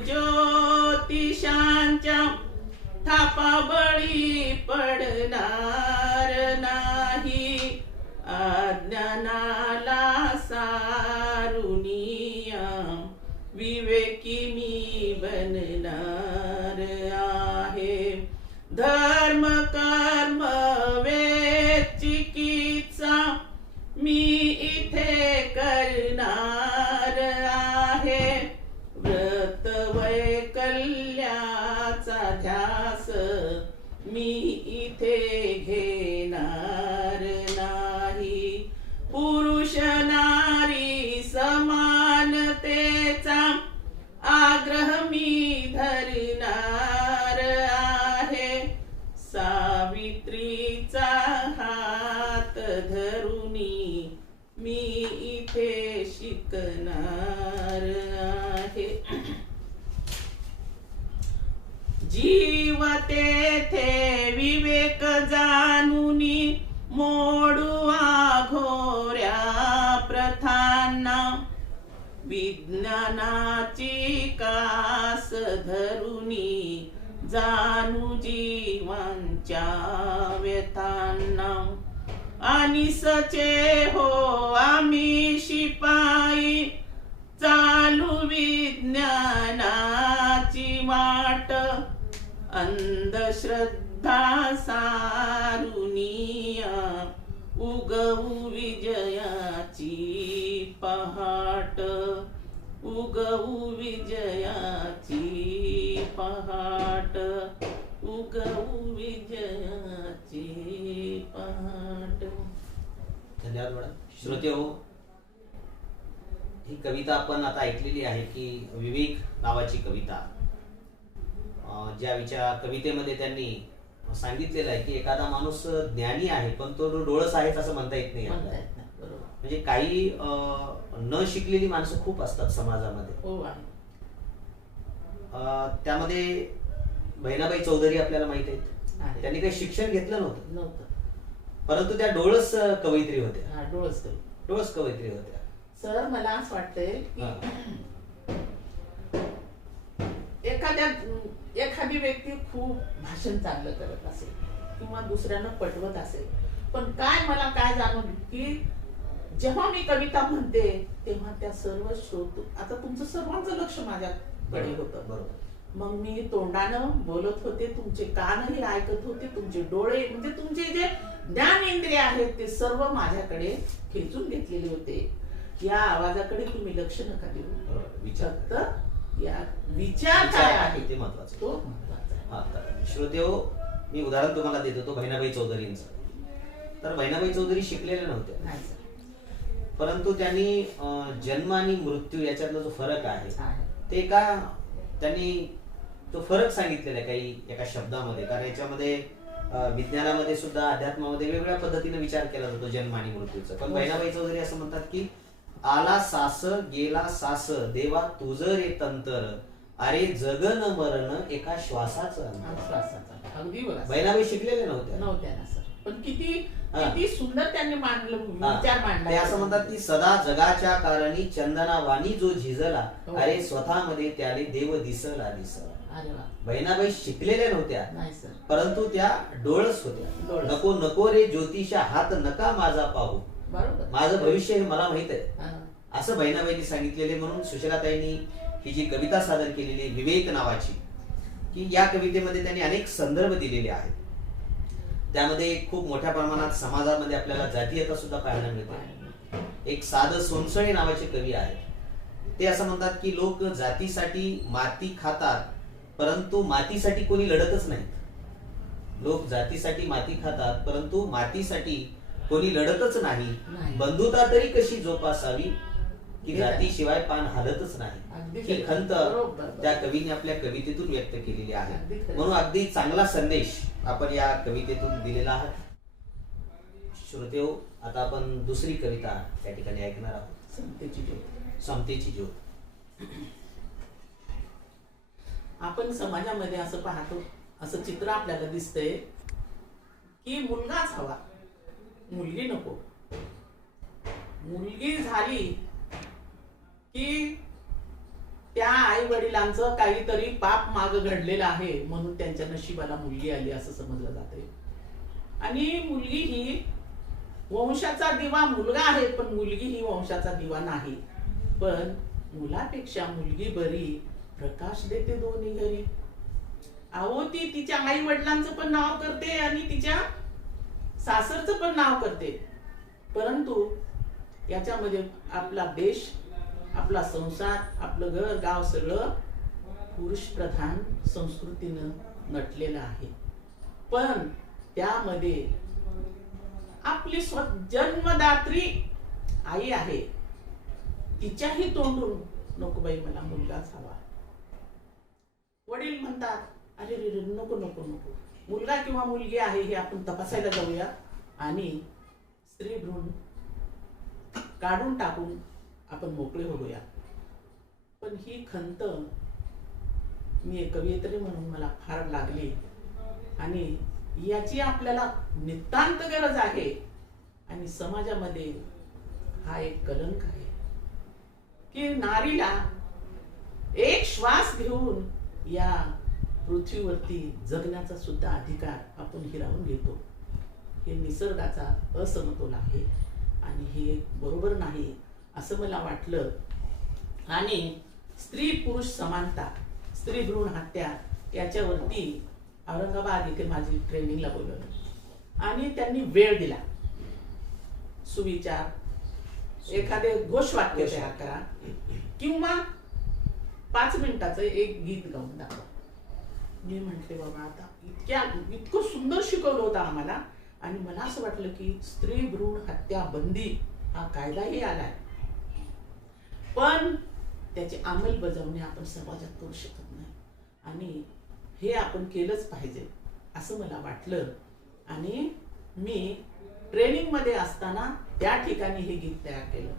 ज्योतिषांच्या थापा बळी पडणार नाही. अज्ञानाला सारुनिया विवेकी मी बनणार आहे. धर्म कर्म वेद चिकित्सा मी इथे करणार आहे. व्रत वैकल्याचा ध्यास मी इथे घेणार नाही. पुरुष नारी सम जीव तेथे विवेक जाणुनी मोडुआ घोऱ्या प्रथांना विज्ञानाची कास धरुनी जाणू जीवांच्या व्यथांना आणि सचे हो आम्ही शिपाई चालू विज्ञानाची वाट अंधश्रद्धा सारुनिया उगवू विजयाची पहाट उगवू विजयाची पहाट उगवू विजयाची पहाट. धन्यवाद मॅडम. श्रोते हो, ही कविता आपण आता ऐकलेली आहे की विवेक नावाची कविता, ज्या कवितेमध्ये त्यांनी सांगितलेलं आहे की एखादा माणूस ज्ञानी आहे पण तो डोळस आहेच असं म्हणता येत नाही आपल्याला. म्हणजे काही न शिकलेली माणसं खूप असतात समाजामध्ये. त्यामध्ये बहिणाबाई चौधरी आपल्याला माहित आहेत. त्यांनी काही शिक्षण घेतलं नव्हतं, परंतु त्या डोळस कवयित्री होत्या. डोळस कवयित्री होत्या. सर मला असं वाटतंय की एखादी व्यक्ती खूप भाषण चांगलं करत असेल किंवा दुसऱ्यांना पटवत असेल, पण मला काय जाणवलं की जेव्हा मी कविता म्हणते तेव्हा त्या सर्व श्रोते, आता तुमचं सर्वांचं लक्ष माझ्याकडे होतं. बरोबर. मग मी तोंडानं बोलत होते, तुमचे कानही ऐकत होते, तुमचे डोळे म्हणजे तुमचे जे ज्ञानेंद्रिय आहेत ते सर्व माझ्याकडे खेचून घेतलेले होते. या आवाजाकडे तुम्ही लक्ष नका देऊ, फक्त या विचार काय आहे ते महत्वाचं, तो महत्वाचा आहे. श्रोते हो, मी उदाहरण तुम्हाला देत होतो बहिणाबाई चौधरींचं. तर बहिणाबाई चौधरी शिकलेल्या नव्हत्या, परंतु त्यांनी जन्म आणि मृत्यू याच्यातला जो फरक आहे ते त्यांनी तो फरक सांगितलेला आहे काही एका शब्दामध्ये. कारण याच्यामध्ये विज्ञानामध्ये सुद्धा अध्यात्मामध्ये वेगवेगळ्या पद्धतीने विचार केला जातो जन्म आणि मृत्यूचा. पण बहिणाबाई चौधरी असं म्हणतात की आला सास गेला सास देवा तुझ रे तंतर अरे जगन मरण एका श्वासाचं. अगदी बघा, बहिणाबाई शिकलेल्या नव्हत्या ना सर, पण किती सुंदर त्यांनी मांडलं, विचार मांडला. ते असं म्हणतात की सदा जगाच्या कारणी चंदना वाणी जो झिजला अरे स्वतःमध्ये त्याने देव दिसला. बहिणाबाई शिकलेल्या नव्हत्या, परंतु त्या डोळस होत्या. नको नको रे ज्योतिषा हात नका माझा पाहू, माझं भविष्य हे मला माहित आहे असं बहिणाबाईंनी सांगितलेले. म्हणून सुशीलाताईंनी ही जी कविता सादर केलेली विवेक नावाची, की या कवितेमध्ये त्यांनी अनेक संदर्भ दिलेले आहेत. त्यामध्ये खूप मोठ्या प्रमाणात समाजामध्ये आपल्याला जातीयता सुद्धा पाहायला मिळते. एक साधं सोनसळे नावाचे कवी आहेत, ते असं म्हणतात की लोक जातीसाठी माती खातात परंतु मातीसाठी कोणी लढतच नाही. लोक जातीसाठी माती खातात परंतु मातीसाठी कोणी लढतच नाही. बंधुता तरी कशी जोपासावी की जातीशिवाय पान हालतच नाही. ही खंत त्या कवीने आपल्या कवितेतून व्यक्त केलेली आहे. म्हणून अगदी चांगला संदेश आपण या कवितेतून दिलेला आहे. श्रोतेहो, आता आपण दुसरी कविता त्या ठिकाणी ऐकणार आहोत. समतेची ज्योत. आपण समाजामध्ये असं पाहतो, असं चित्र आपल्याला दिसतंय की मुलगाच हवा, मुलगी नको. मुलगी झाली की त्या आई वडिलांचं काहीतरी पाप माग घडलेलं आहे म्हणून त्यांच्या नशिबाला मुलगी आली असं समजलं जाते. आणि मुलगी ही वंशाचा दिवा, मुलगा आहे पण मुलगी ही वंशाचा दिवा नाही. पण मुलापेक्षा मुलगी बरी, प्रकाश देते दोन्ही घरी. अहो, ती तिच्या आई वडिलांचं पण नाव करते आणि तिच्या सासरचं पण नाव करते, परंतु याच्यामध्ये आपला देश, आपला संसार, आपलं घर गाव सगळं पुरुष प्रधान संस्कृतीनं नटलेलं आहे. पण त्यामध्ये आपली जन्मदात्री आई आहे, तिच्याही तोंडून नको बाई मला मुलगाच हवा. वडील म्हणतात अरे रे नको नको नको, मुलगा किंवा मुलगी आहे हे आपण तपासायला जाऊया आणि स्त्री भ्रूण काढून टाकून आपण मोकळे होऊया. पण ही खंत मी एक कवयित्री म्हणून मला फार लागली आणि याची आपल्याला नितांत गरज आहे. आणि समाजामध्ये हा एक कलंक आहे की नारीला एक श्वास घेऊन या पृथ्वीवरती जगण्याचा सुद्धा अधिकार आपण हिरावून घेतो. हे निसर्गाचा असमतोल आहे आणि हे बरोबर नाही असं मला वाटलं. आणि स्त्री पुरुष समानता, स्त्री भ्रूण हत्या याच्यावरती औरंगाबाद इथे माझी ट्रेनिंगला बोलवलं आणि त्यांनी वेळ दिला. सुविचार, एखादे घोषवाक्य तयार करा किंवा 5 मिनिटाचं एक गीत गाऊन दाखवा. मी म्हटले बाबा आता इतकं सुंदर शिकवलं होतं आम्हाला. आणि मला असं वाटलं की स्त्री भ्रूण हत्या बंदी हा कायदाही आलाय, पण त्याची अंमलबजावणी आपण समाजात करू शकत नाही आणि हे आपण केलंच पाहिजे असं मला वाटलं. आणि मी ट्रेनिंग मध्ये असताना त्या ठिकाणी हे गीत तयार केलं.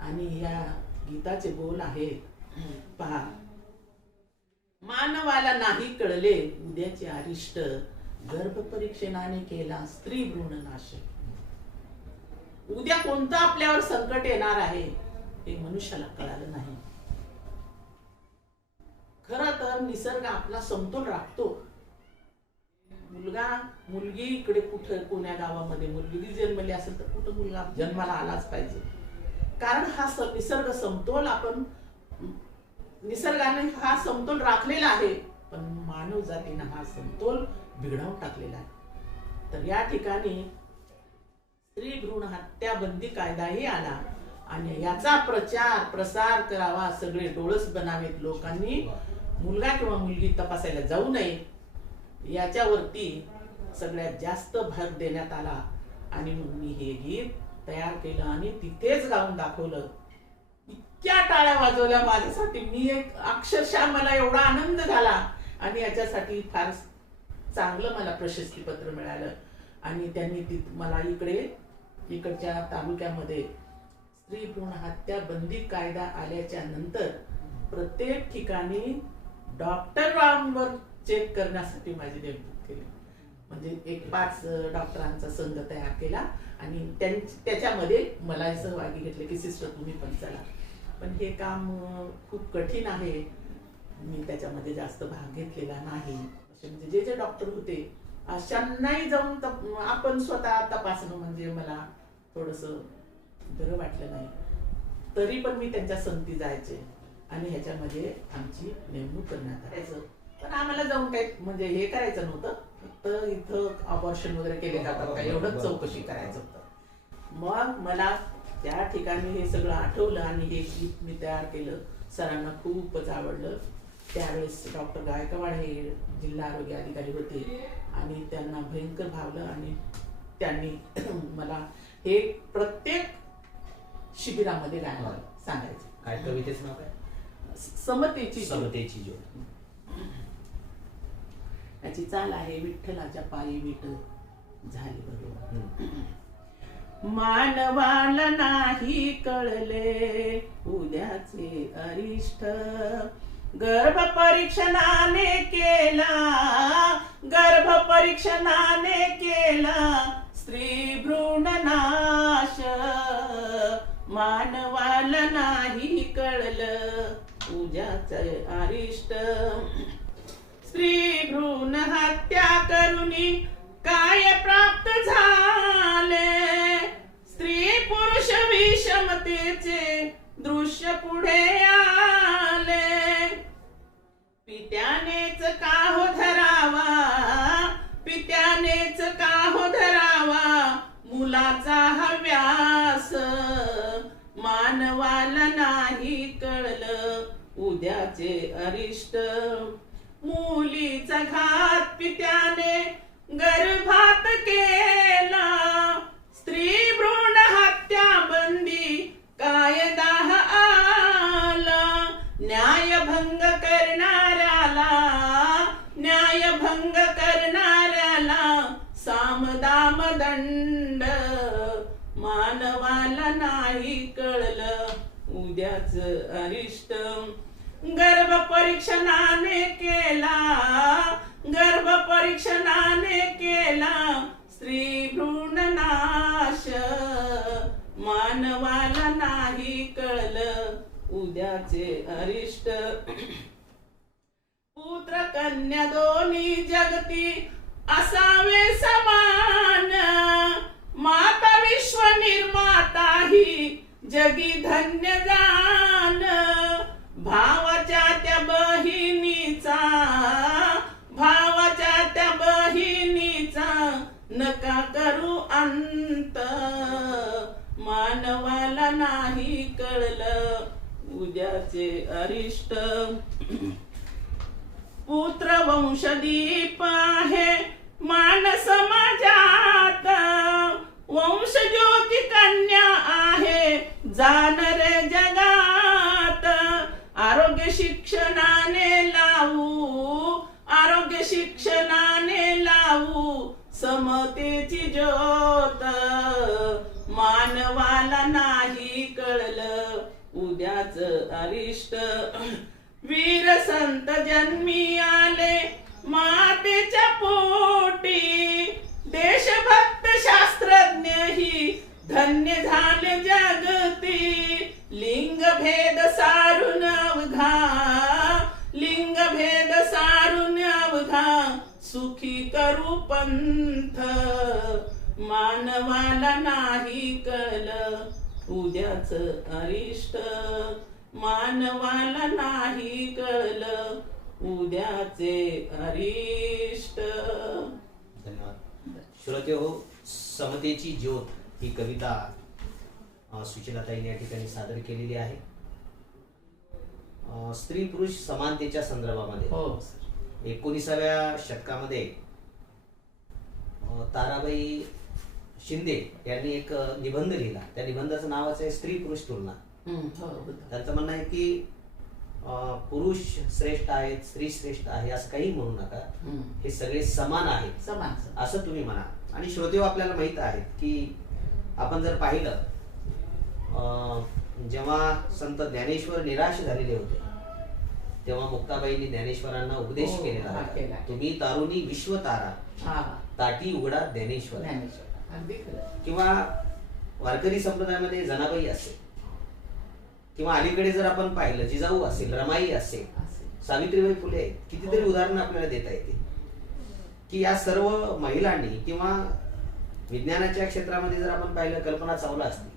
आणि या गीताचे बोल आहेत पहा. मानवाला नाही कळले उद्याचे अरिष्ट, गर्भपरीक्षणाने केला स्त्री भ्रूण नाश. उद्या कोणतं आपल्यावर संकट येणार आहे हे मनुष्याला कळालं नाही. खरं तर निसर्ग आपला समतोल राखतो. मुलगा मुलगी इकडे कुठं कोण्या गावामध्ये मुलगी जन्मली असेल तर कुठं मुलगा जन्माला आलाच पाहिजे. कारण हा निसर्ग समतोल आपण निसर्गाने हा समतोल राखलेला आहे, पण मानव जातीने हा समतोल बिघडवून टाकलेला आहे. तर या ठिकाणी स्त्री भ्रूण हत्या बंदी कायदाही आला आणि याचा प्रचार प्रसार करावा. सगळे डोळस बनावेत. लोकांनी मुलगा किंवा मुलगी तपासायला जाऊ नये याच्यावरती सगळ्यात जास्त भर देण्यात आला. आणि मग मी हे गीत तयार केलं आणि तिथेच गाऊन दाखवलं. इतक्या टाळ्या वाजवल्या माझ्यासाठी. मी एक अक्षरशः मला एवढा आनंद झाला आणि याच्यासाठी फार चांगलं मला प्रशस्ती पत्र मिळालं. आणि त्यांनी मला इकडच्या तालुक्यामध्ये स्त्री भ्रूण हत्या बंदी कायदा आल्याच्या नंतर प्रत्येक ठिकाणी डॉक्टरांवर चेक करण्यासाठी माझी नेमणूक केली. म्हणजे एक 5 डॉक्टरांचा संघ तयार केला आणि त्याच्यामध्ये मला सहभागी घेतले की सिस्टर तुम्ही पण चला. पण हे काम खूप कठीण आहे. मी त्याच्यामध्ये जास्त भाग घेतलेला नाही. असे म्हणजे जे डॉक्टर होते अशांनाही जाऊन आपण स्वतः तपासणं म्हणजे मला थोडंसं बरं वाटलं नाही. तरी पण मी त्यांच्या संगती जायचे आणि ह्याच्यामध्ये आमची नेमणूक करण्यात आली. पण आम्हाला जाऊन काही म्हणजे हे करायचं नव्हतं. फक्त इथं ऑपरेशन वगैरे केले जातात का एवढंच चौकशी करायचं होतं. मग मला त्या ठिकाणी हे सगळं आठवलं आणि हे गीत मी तयार केलं. सरांना खूपच आवडलं. त्यावेळेस डॉक्टर गायकवाड हे जिल्हा आरोग्य अधिकारी होते आणि त्यांना भयंकर भावलं आणि त्यांनी मला हे प्रत्येक शिबिरामध्ये गायला सांगायचं. काय कवितेचं नाव काय? समतेची ज्योत. याची चाल आहे. विठ्ठलाच्या पायी विठ झाली बरोबर. मानवाला नाही कळले उद्याचे अरिष्ट, गर्भपरीक्षणाने केला स्त्री भ्रूण नाश. मानवाला नाही कळलं उद्याचे अरिष्ट, स्त्री भ्रूण हत्या करूनी काय प्राप्त झाले. स्त्री पुरुष विषमतेचे दृश्य पुढे आले. पित्यानेच का हो धरावा मुलाचा हव्यास. मानवाला नाही कळलं उद्याचे अरिष्ट, मुलीचा घात पित्याने गर्भात केला. स्त्री भ्रूण हत्या बंदी कायदा आला. न्यायभंग करणाऱ्याला सामदाम दंड. मानवाला नाही कळलं उद्याच अरिष्ट, गर्भपरीक्षणाने गर्भ परीक्षणाने केला स्त्री भ्रूण नाश, मानवाला नाही कळलं उद्याचे अरिष्ट. पुत्र कन्या दोन्ही जगती असावे समान, माता विश्व निर्माता ही जगी धन्य जाण. भावाच्या त्या बहिणीचा, भावाच्या त्या बहिणीचा नका करू अंत, मानवाला नाही कळलं उद्याचे अरिष्ट. पुत्र वंशदीप आहे मान समाजात, वंश ज्योती कन्या आहे जाण रे जगात. आरोग्य शिक्षणाने लावू, आरोग्य शिक्षणाने लावू समतेची ज्योत, मानवाला नाही कळलं उद्याच अरिष्ट. वीर संत जन्मी आले मातेच्या पोटी, देशभक्त शास्त्रज्ञ ही धन्य झाले जगती. लिंग भेद सारून अवघा, लिंग भेद सारून अवघा सुखी करू पंथ, मानवाला नाही कळलं उद्याच अरिष्ट, मानवाला नाही कळलं उद्याचे अरिष्ट. धन्यवाद. श्रोतेहो, समतेची ज्योत ही कविता सुशीलाताईने या ठिकाणी सादर केलेली आहे. स्त्री पुरुष समानतेच्या संदर्भामध्ये हो 19व्या शतकामध्ये ताराबाई शिंदे यांनी एक निबंध लिहिला. त्या निबंधाचं नावाचं आहे स्त्री पुरुष तुलना. त्यांचं म्हणणं आहे की पुरुष श्रेष्ठ आहेत, स्त्री श्रेष्ठ आहे असं काही म्हणू नका, हे सगळे समान आहेत, समान असं तुम्ही म्हणा. आणि श्रोतेहो, आपल्याला माहित आहे की आपण जर पाहिलं जेव्हा संत ज्ञानेश्वर निराश झालेले होते तेव्हा मुक्ताबाईंनी ज्ञानेश्वरांना उपदेश केलेला आहे, तुम्ही तारुणी विश्व तारा, ताटी उघडा ज्ञानेश्वर. किंवा वारकरी संप्रदायामध्ये जनाबाई असेल किंवा अलीकडे जर आपण पाहिलं जिजाऊ असेल, रमाई असेल, सावित्रीबाई फुले, कितीतरी उदाहरणं आपल्याला देता येते की या सर्व महिलांनी किंवा विज्ञानाच्या क्षेत्रामध्ये जर आपण पाहिलं कल्पना चावला असतील,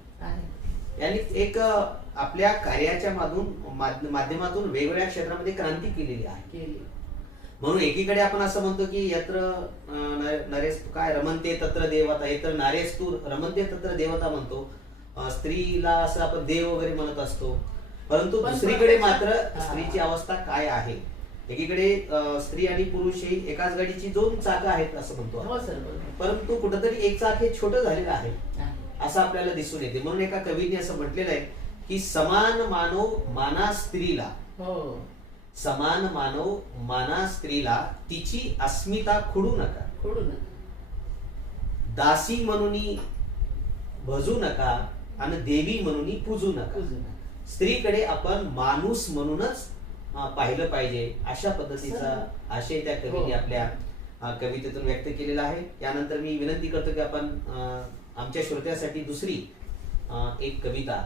यांनी एक आपल्या कार्याच्या माध्यमातून वेगवेगळ्या क्षेत्रामध्ये क्रांती केलेली आहे. म्हणून एकीकडे आपण असं म्हणतो की यत्र नरेस काय रमनते तत्र देवता, यत्र नारेस्तू रमनते तत्र देवता म्हणतो, स्त्रीला असं आपण देव वगैरे म्हणत असतो. परंतु दुसरीकडे मात्र स्त्रीची अवस्था काय आहे, एकीकडे स्त्री आणि पुरुष ही एकाच गाडीची दोन चाकं आहेत असं म्हणतो, परंतु कुठंतरी एक चाक हे छोटं झालेलं आहे असं आपल्याला दिसून येते. म्हणून एका कवीने असं म्हटलेलं आहे की समान मानव माना स्त्रीला, समान मानव माना स्त्रीला, तिची अस्मिता खुडू नका, दासी म्हणून भजू नका आणि देवी म्हणून पूजू नका. स्त्रीकडे आपण माणूस म्हणूनच पाहिलं पाहिजे, अशा पद्धतीचा आशय त्या कवीने आपल्या कवितेतून व्यक्त केलेला आहे. यानंतर मी विनंती करतो की आपण आमच्या श्रोत्यासाठी दुसरी एक कविता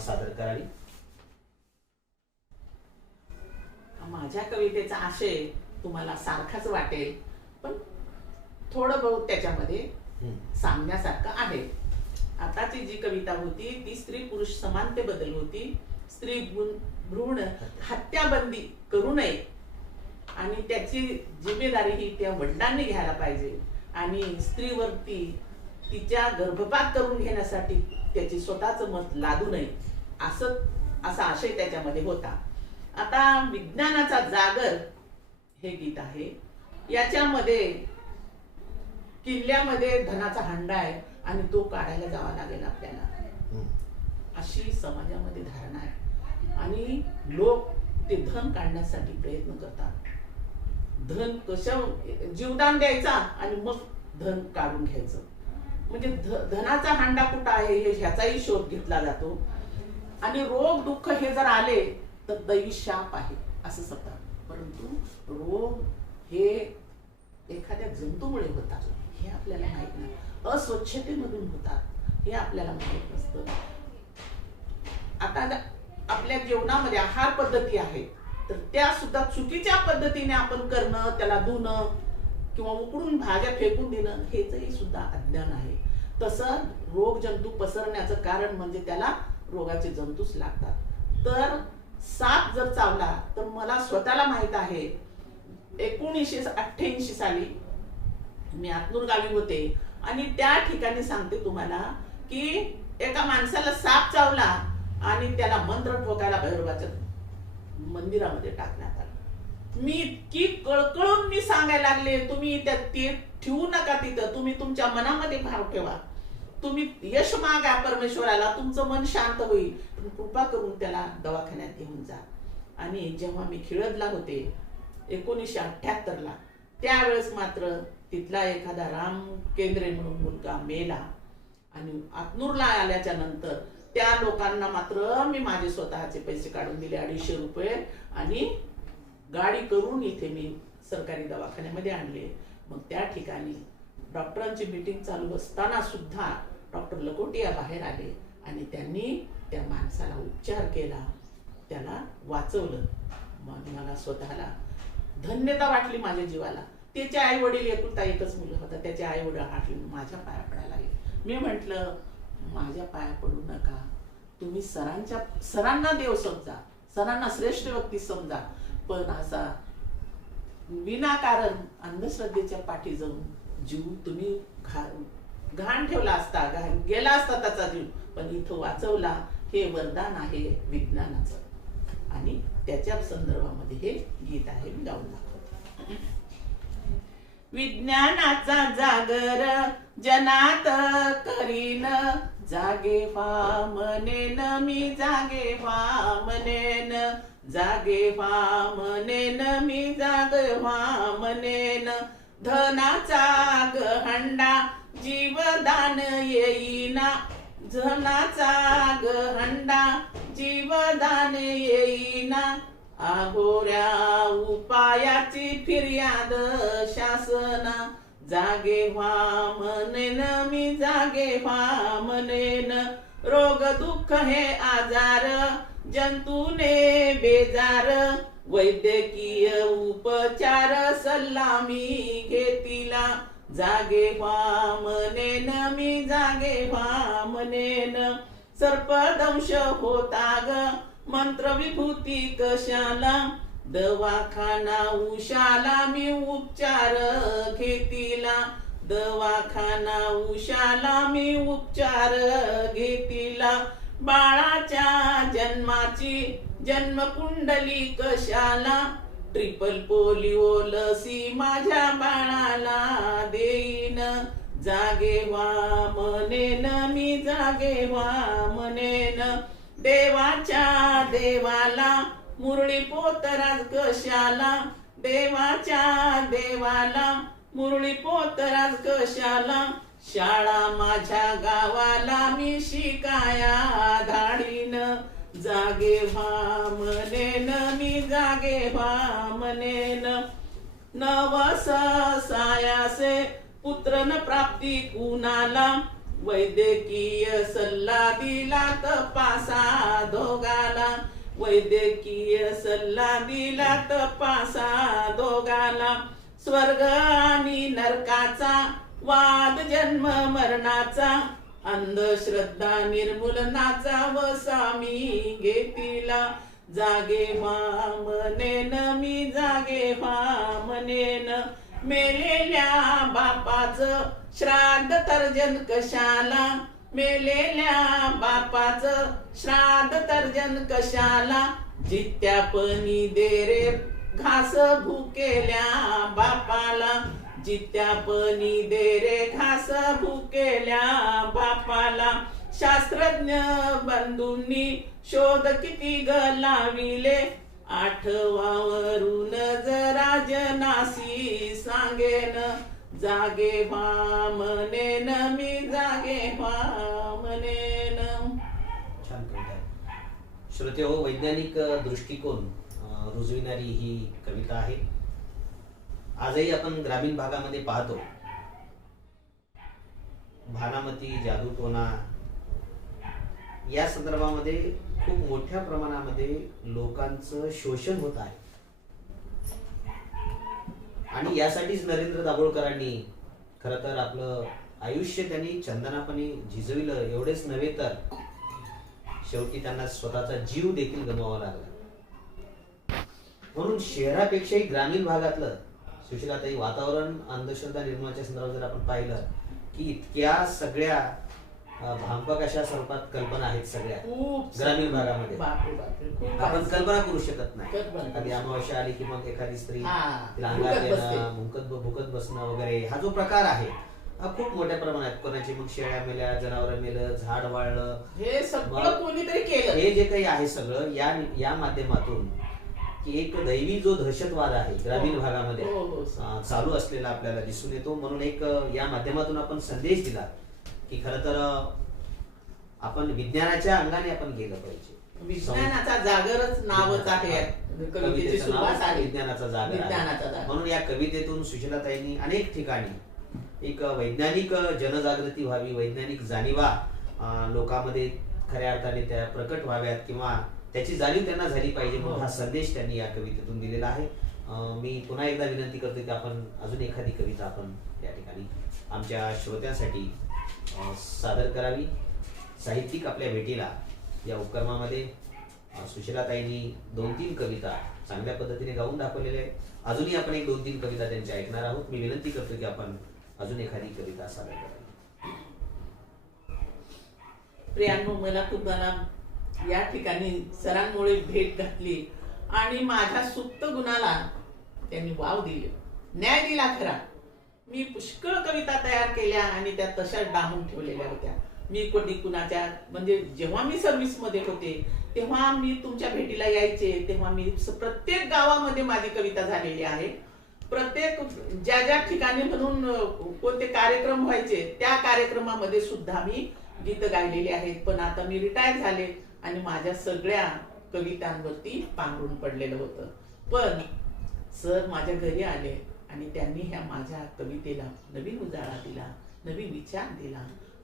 सादर करावी. माझ्या कवितेचा आशय तुम्हाला सारखाच वाटेल, पण थोडं बहुत त्याच्यामध्ये सांगण्यासारखं आहे. आताची जी कविता होती ती स्त्री पुरुष समानतेबद्दल होती. स्त्री भ्रूण हत्याबंदी करू नये आणि त्याची जिम्मेदारी ही त्या वडिलांनी घ्यायला पाहिजे आणि स्त्रीवरती तिच्या गर्भपात करून घेण्यासाठी त्याची स्वतःच मत लादू नये, असा आशय त्याच्यामध्ये होता. आता विज्ञानाचा जागर हे गीत आहे. याच्यामध्ये किल्ल्यामध्ये धनाचा हंडा आहे आणि तो काढायला जावा लागेल आपल्याला, अशी समाजामध्ये धारणा आहे आणि लोक ते धन काढण्यासाठी प्रयत्न करतात. धन कसं जीवदान द्यायचा आणि मग धन काढून घ्यायचं, म्हणजे धनाचा हांडा कुठं आहे हे ह्याचाही शोध घेतला जातो. आणि रोग दुःख हे जर आले तर दैवी शाप आहे असं सांगतात, परंतु रोग हे एखाद्या जंतूमुळे होतात हे आपल्याला माहित नाही, अस्वच्छतेमधून होतात हे आपल्याला माहित नसतं. आता आपल्या जेवणामध्ये आहार पद्धती आहेत, तर त्या सुद्धा चुकीच्या पद्धतीने आपण करणं, त्याला धुणं किंवा उकडून भाज्या फेकून देणं हेचही सुद्धा अज्ञान आहे. तसं रोग जंतू पसरण्याचं कारण म्हणजे त्याला रोगाचे जंतूच लागतात. तर साप जर चावला तर मला स्वतःला माहित आहे, 1988 साली मी आतनूर गावी होते आणि त्या ठिकाणी सांगते तुम्हाला की एका माणसाला साप चावला आणि त्याला मंत्र ठोकायला भैरवाच्या मंदिरामध्ये टाकण्यात आलं. मी इतकी कळकळून मी सांगायला लागले, तुम्ही ते ठेवू नका तिथं, तुम्ही तुमच्या मनामध्ये भाव ठेवा, तुम्ही यश मागा परमेश्वराला, तुमचं मन शांत होईल, पण कृपा करून त्याला दवाखान्यात घेऊन जा. आणि जेव्हा मी खिळदला होते 1978ला, त्यावेळेस मात्र तिथला एखादा राम केंद्रे म्हणून मुलगा मेला आणि आतनूरला आल्याच्या नंतर त्या लोकांना मात्र मी माझे स्वतःचे पैसे काढून दिले 250 रुपये आणि गाडी करून इथे मी सरकारी दवाखान्यामध्ये आणले. मग त्या ठिकाणी डॉक्टरांची मीटिंग चालू असताना सुद्धा डॉक्टर लकोटिया बाहेर आले आणि त्यांनी त्या माणसाला उपचार केला, त्याला वाचवलं. मग मला स्वतःला धन्यता वाटली माझ्या जीवाला. त्याचे आई वडील एकुलता एकच मुलगा होता, त्याचे आई वडील हाटले माझ्या पाया पडायला लागले. मी म्हंटल माझ्या पाया पडू नका, तुम्ही सरांना देव समजा, सरांना श्रेष्ठ व्यक्ती समजा, पण असा विनाकारण अंधश्रद्धेच्या पाठी जाऊन जीव तुम्ही घाण ठेवला असता, गेला असता त्याचा जीव, पण इथं वाचवला. हे वरदान आहे विज्ञानाचं आणि त्याच्या संदर्भामध्ये हे गीत आहे, मी गाऊन दाखवते. विज्ञानाचा जागर जनात करीन, जागे व्हा म्हणेन मी, जागे व्हा म्हणेन, जागे व्हा म्हणेन मी, जागे व्हा म्हणेन. धनाचा गहंडा जीवदान येईना, धनाचा गहंडा जीवदान येईना. आघोऱ्या उपायाची फिर्याद शासना, जागे व्हा म्हणेन मी, जागे व्हा म्हणेन. रोग दुःख हे आजार जंतूने बेजार, वैद्यकीय उपचार सल्ला मी घेतीला. जागे व्हा म्हणेन मी, जागे व्हा म्हणेन. सर्पदंश होता ग मंत्र विभूती कशाला, दवाखाना उशाला मी उपचार घेतीला. दवाखाना उशाला मी उपचार घेतीला. बाळाच्या जन्माची जन्मकुंडली कशाला, ट्रिपल पोलिओ लसी माझ्या बाळाला देईन. जागे व्हा म्हणेन मी, जागे व्हा म्हणेन. देवाच्या देवाला मुरळी पोतराज कशाला, देवाच्या देवाला मुरळी पोतराज कशाला. शाळा माझ्या गावाला मी शिकाया धाडीन, जागे व्हा म्हणेन मी, जागे व्हा म्हणेन. नवस सायासे पुत्र न प्राप्ती कुणाला, वैद्यकीय सल्ला दिला तपासा दोघाला. वैद्यकीय सल्ला दिला तपासा दोघाला. स्वर्ग आणि नरकाचा वाद जन्म मरणाचा, अंधश्रद्धा निर्मूलनाचा वसा मी घेतीला. जागे व्हा म्हणेन मी, जागे व्हा म्हणेन. मेलेल्या बापाचं श्राद्ध तर्जन कशाला, मेलेल्या बापाचं श्राद्ध तर्जन कशाला. जित्यापणी दे रे घास भुकेल्या बापाला, जित्यापणी दे रे घास भुकेल्या बापाला. शास्त्रज्ञ बंधूंनी शोध किती ग लाविले, आठवावरून जरा जनासी सांगेन. जागे व्हा म्हणेन मी, जागे व्हा म्हणेन. छान कविता आहे. श्रोते हो, वैज्ञानिक दृष्टिकोन रुजविणारी ही कविता आहे. आजही आपण ग्रामीण भागामध्ये पाहतो, भानामती, जादूटोना या संदर्भामध्ये खूप मोठ्या प्रमाणामध्ये लोकांचं शोषण होत आहे. आणि यासाठीच नरेंद्र दाभोळकरांनी खरं तर आपलं आयुष्य त्यांनी चंदनापणे झिजविलं. एवढेच नव्हे तर शेवटी त्यांना स्वतःचा जीव देखील गमवावा लागला. म्हणून शहरापेक्षाही ग्रामीण भागातलं सुशीलाताई वातावरण अंधश्रद्धा निर्मूलनाच्या संदर्भात जर आपण पाहिलं की इतक्या सगळ्या भांपक अशा स्वरूपात कल्पना आहेत सगळ्या ग्रामीण भागामध्ये. बापरे बापरे, खूप आपण आहे. कल्पना करू शकत नाही. कल्पना करू एखादी शकत अमावस्या आली की मग एखादी स्त्री हा, तिला भुकत अंगात बसते. येणं, भुकत बसणं वगैरे हा जो प्रकार आहे हा खूप मोठ्या प्रमाणात. कोणाची मग शेळ्या मेल्या, जनावर मेलं, झाड वाळलं, हे सगळं कोणीतरी केलं. हे जे काही आहे सगळं या माध्यमातून की एक दैवी जो दहशतवाद आहे ग्रामीण भागामध्ये हो, हो. चालू असलेला आपल्याला दिसून येतो. म्हणून एक या माध्यमातून आपण संदेश दिला की खरं तर आपण विज्ञानाच्या अंगाने आपण गेलं पाहिजे. विज्ञानाचा जागरच नावच आहे. कवितेची सुरुवात आहे विज्ञानाचा जागर आहे. विज्ञानाचा जागर. म्हणून या कवितेतून सुशीलाताईंनी अनेक ठिकाणी एक वैज्ञानिक जनजागृती व्हावी, वैज्ञानिक जाणीवा लोकांमध्ये खऱ्या अर्थाने त्या प्रकट व्हाव्यात किंवा त्याची जाणीव त्यांना झाली पाहिजे म्हणून हा संदेश त्यांनी या कवितेतून दिलेला आहे. मी पुन्हा एकदा विनंती करतो की आपण अजून एखादी कविता आपण या ठिकाणी आमच्या श्रोत्यांसाठी सादर करावी. साहित्यिक आपल्या भेटीला या उपक्रमामध्ये सुशीलाताईंनी 2-3 कविता चांगल्या पद्धतीने गाऊन दाखवलेल्या आहेत. अजूनही आपण एक 2-3 कविता त्यांच्या ऐकणार आहोत. मी विनंती करतो की आपण अजून एखादी कविता सादर करावी. प्रियांनो, मला तुम्हाला या ठिकाणी सरांमुळे भेट घातली आणि माझ्या सुप्त गुणाला त्यांनी वाव दिले, न्याय दिला. खरा मी पुष्कळ कविता तयार केल्या आणि त्या तशा डांबून ठेवलेल्या होत्या. मी कधी कुणाच्या म्हणजे जेव्हा मी सर्व्हिस मध्ये होते तेव्हा मी तुमच्या भेटीला यायचे, तेव्हा मी प्रत्येक गावामध्ये माझी कविता झालेली आहे. प्रत्येक ज्या ज्या ठिकाणी म्हणून कोणते कार्यक्रम व्हायचे त्या कार्यक्रमामध्ये सुद्धा मी गीत गायलेली आहेत. पण आता मी रिटायर झाले आणि माझ्या सगळ्या कवितांवरती पांघरून पडलेलं होतं. पण सर माझ्या घरी आले आणि त्यांनी ह्या माझ्या कवितेला नवीन उजाळा दिला, नवीन विचार दिला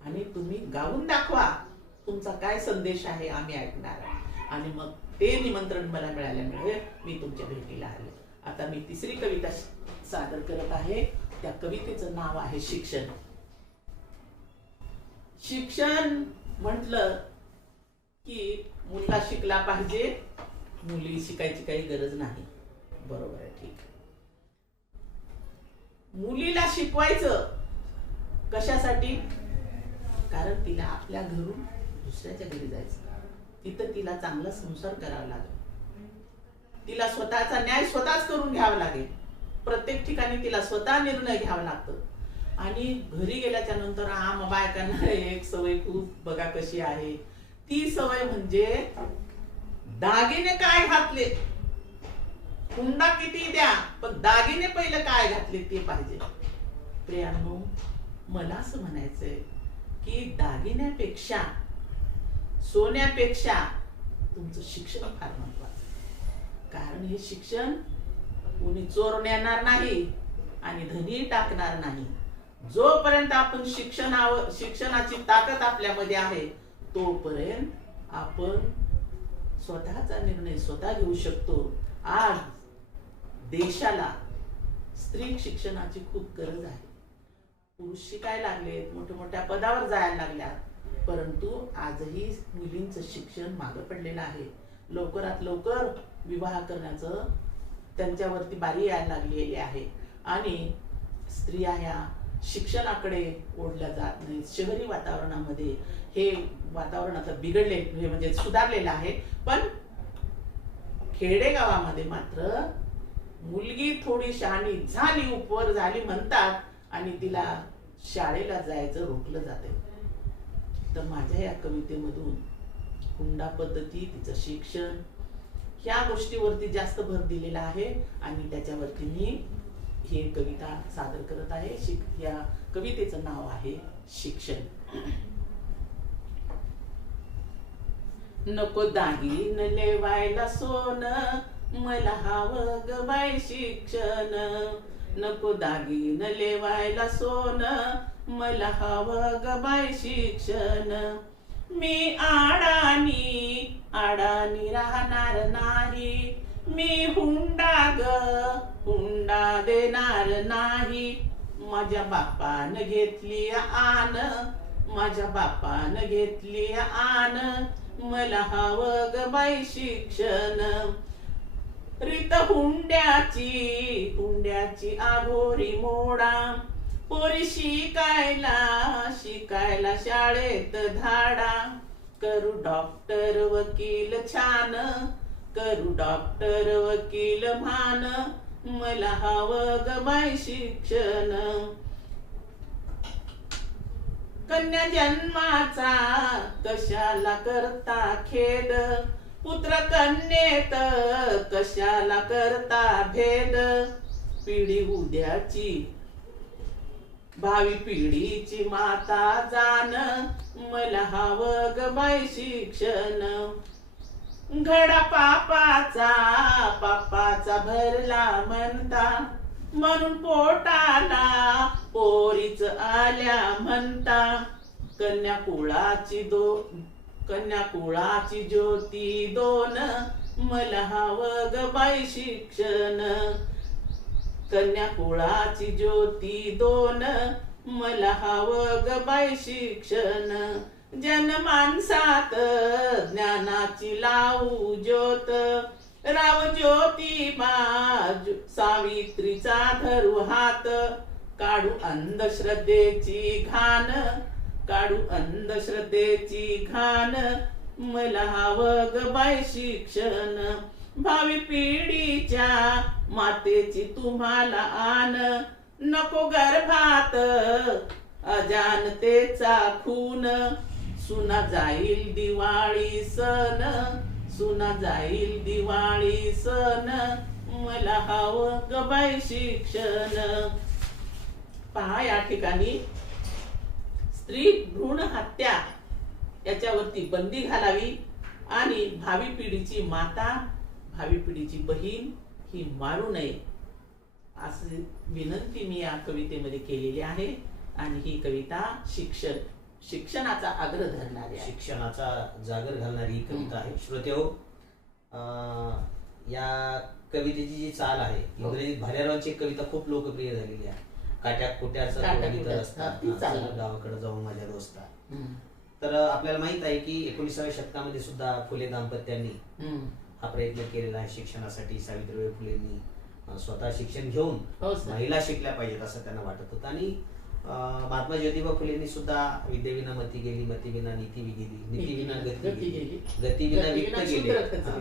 आणि तुम्ही गाऊन दाखवा, तुमचा काय संदेश आहे आम्ही ऐकणार. आणि मग ते निमंत्रण मला मिळाल्यामुळे मी तुमच्या भेटीला आले. आता मी तिसरी कविता सादर करत आहे. त्या कवितेचं नाव आहे शिक्षण. शिक्षण म्हटलं की मुलगा शिकला पाहिजे, मुली शिकायची काही गरज नाही. बरोबर आहे, ठीक. मुलीला शिकवायचं कशासाठी? कारण तिला आपल्या घरून दुसऱ्याच्या घरी जायचं, तिथं तिला चांगला संसार करावा लागेल, तिला स्वतःचा न्याय स्वतःच करून घ्यावा लागेल. प्रत्येक ठिकाणी तिला स्वतः निर्णय घ्यावा लागतो. आणि घरी गेल्याच्या नंतर बायकांना एक सवय खूप बघा कशी आहे. ती सवय म्हणजे दागिने काय घातले, हुंडा किती द्या, पण दागिने पहिले काय घातले ते पाहिजे. प्रियांनो, मला असं म्हणायचंय की दागिन्यापेक्षा, सोन्यापेक्षा तुमचं शिक्षण फार महत्वाचं. कारण हे शिक्षण कोणी चोर नेणार नाही आणि धनी टाकणार नाही. जोपर्यंत आपण शिक्षणाची ताकद आपल्यामध्ये आहे तोपर्यंत आपण स्वतःचा निर्णय स्वतः घेऊ शकतो. आज देशाला स्त्री शिक्षणाची खूप गरज आहे. पुरुष शिकायला लागले, मोठ्या मोठ्या पदावर जायला लागल्यात, परंतु आजही मुलींचं शिक्षण मागे पडलेलं आहे. लवकरात लवकर विवाह करण्याचं त्यांच्यावरती बारी यायला लागलेली आहे आणि स्त्रिया ह्या शिक्षणाकडे ओढल्या जात नाहीत. शहरी वातावरणामध्ये हे वातावरण आता बिघडले म्हणजे सुधारलेलं आहे, पण खेडेगावामध्ये मात्र मुलगी थोडी शहाणी झाली, उपवर झाली म्हणतात आणि तिला शाळेला जायचं रोखलं जाते. तर माझ्या या कवितेमधून हुंडा पद्धती, तिचं शिक्षण, ह्या गोष्टीवरती जास्त भर दिलेला आहे आणि त्याच्यावरती मी ही कविता सादर करत आहे. या कवितेचं नाव आहे शिक्षण. नको दागीन लेवायला सोनं, मला हवं ग बाई शिक्षण. नको दागीन लेवायला सोन, मला हवं ग बाई शिक्षण. मी आडानी राहणार नाही, मी हुंडा देणार नाही. माझ्या बापानं घेतली आन, माझ्या बापानं घेतली आन, मला हवं ग बाई शिक्षण. रीत हुंड्याची आघोरी मोडा, पोरी शिकायला शाळेत धाडा. करू डॉक्टर वकील छान, करू डॉक्टर वकील भान, मला हवं ग बाई शिक्षण. कन्या जन्माचा कशाला करता खेद, पुत्र कन्येत कशाला करता भेद. पिढी उद्याची भावी पिढीची माता जाण, मला हवं ग बाई शिक्षण. घडा पापाचा भरला म्हणता, म्हणून पोटाला पोरीच आल्या म्हणता. कन्याकुळाची ज्योती दोन, मला हवं ग बाई शिक्षण. कन्याकुळाची ज्योती दोन, मला हवं ग बाई शिक्षण. जनमानसात ज्ञानाची लावू ज्योत, राव ज्योतिबा सावित्रीचा धरू हात. काढू अंधश्रद्धेची घाण, काढू अंधश्रद्धेची घाण, मला हवं ग बाई शिक्षण. भावी पिढीच्या मातेची तुम्हाला आन, नको गर्भात अजानतेचा खून. सुना जाईल दिवाळी सण, सुना जाईल दिवाळी सण, मला हवं ग बाई शिक्षण. पहा, या ठिकाणी स्त्री भ्रूण हत्या याच्यावरती बंदी घालावी आणि भावी पिढीची माता, भावी पिढीची बहीण ही मारू नये अशी विनंती मी या कवितेमध्ये केलेली आहे. आणि ही कविता शिक्षणाचा आग्रह धरणारी आहे, शिक्षणाचा जागर घालणारी ही कविता आहे. श्रोतेहो, या कवितेची जी चाल आहे, इंग्रजीत भालेरावांची एक कविता खूप लोकप्रिय झालेली आहे. काट्या कुट्याचं गावाकडे जाऊन माझ्या दोस्ता. तर आपल्याला माहित आहे की 19व्या शतकामध्ये सुद्धा फुले दाम्पत्यांनी हा प्रयत्न केलेला आहे शिक्षणासाठी. सावित्रीबाई फुलेंनी स्वतः शिक्षण घेऊन महिला शिकल्या पाहिजेत असं त्यांना वाटत होतं. आणि महात्मा ज्योतिबा फुलेंनी सुद्धा विद्येविना मती गेली, मतीविना नीती गेली, नीतीविना गती गेली, गतीविना वित्त गेले,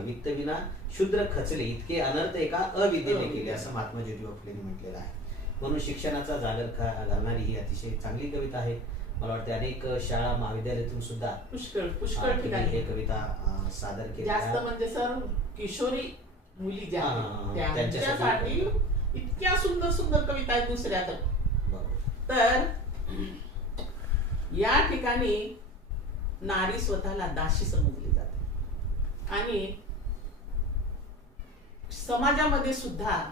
वित्तविना शूद्र खचले, इतके अनर्थ एका अविद्येने केले असं महात्मा ज्योतिबा फुलेंनी म्हटलेलं आहे. म्हणून शिक्षणाचा जागर घालणारी ही अतिशय चांगली कविता आहे. मला वाटते अनेक शाळा महाविद्यालयातून सुद्धा पुष्कळ ठिकाणी ही कविता सादर केली. जास्त म्हणजे सर किशोरी मुली ज्या त्यांच्यासाठी इतक्या सुंदर सुंदर कविता आहेत दुसऱ्या. तर या ठिकाणी नारी स्वतःला दासी समजली जाते आणि समाजामध्ये सुद्धा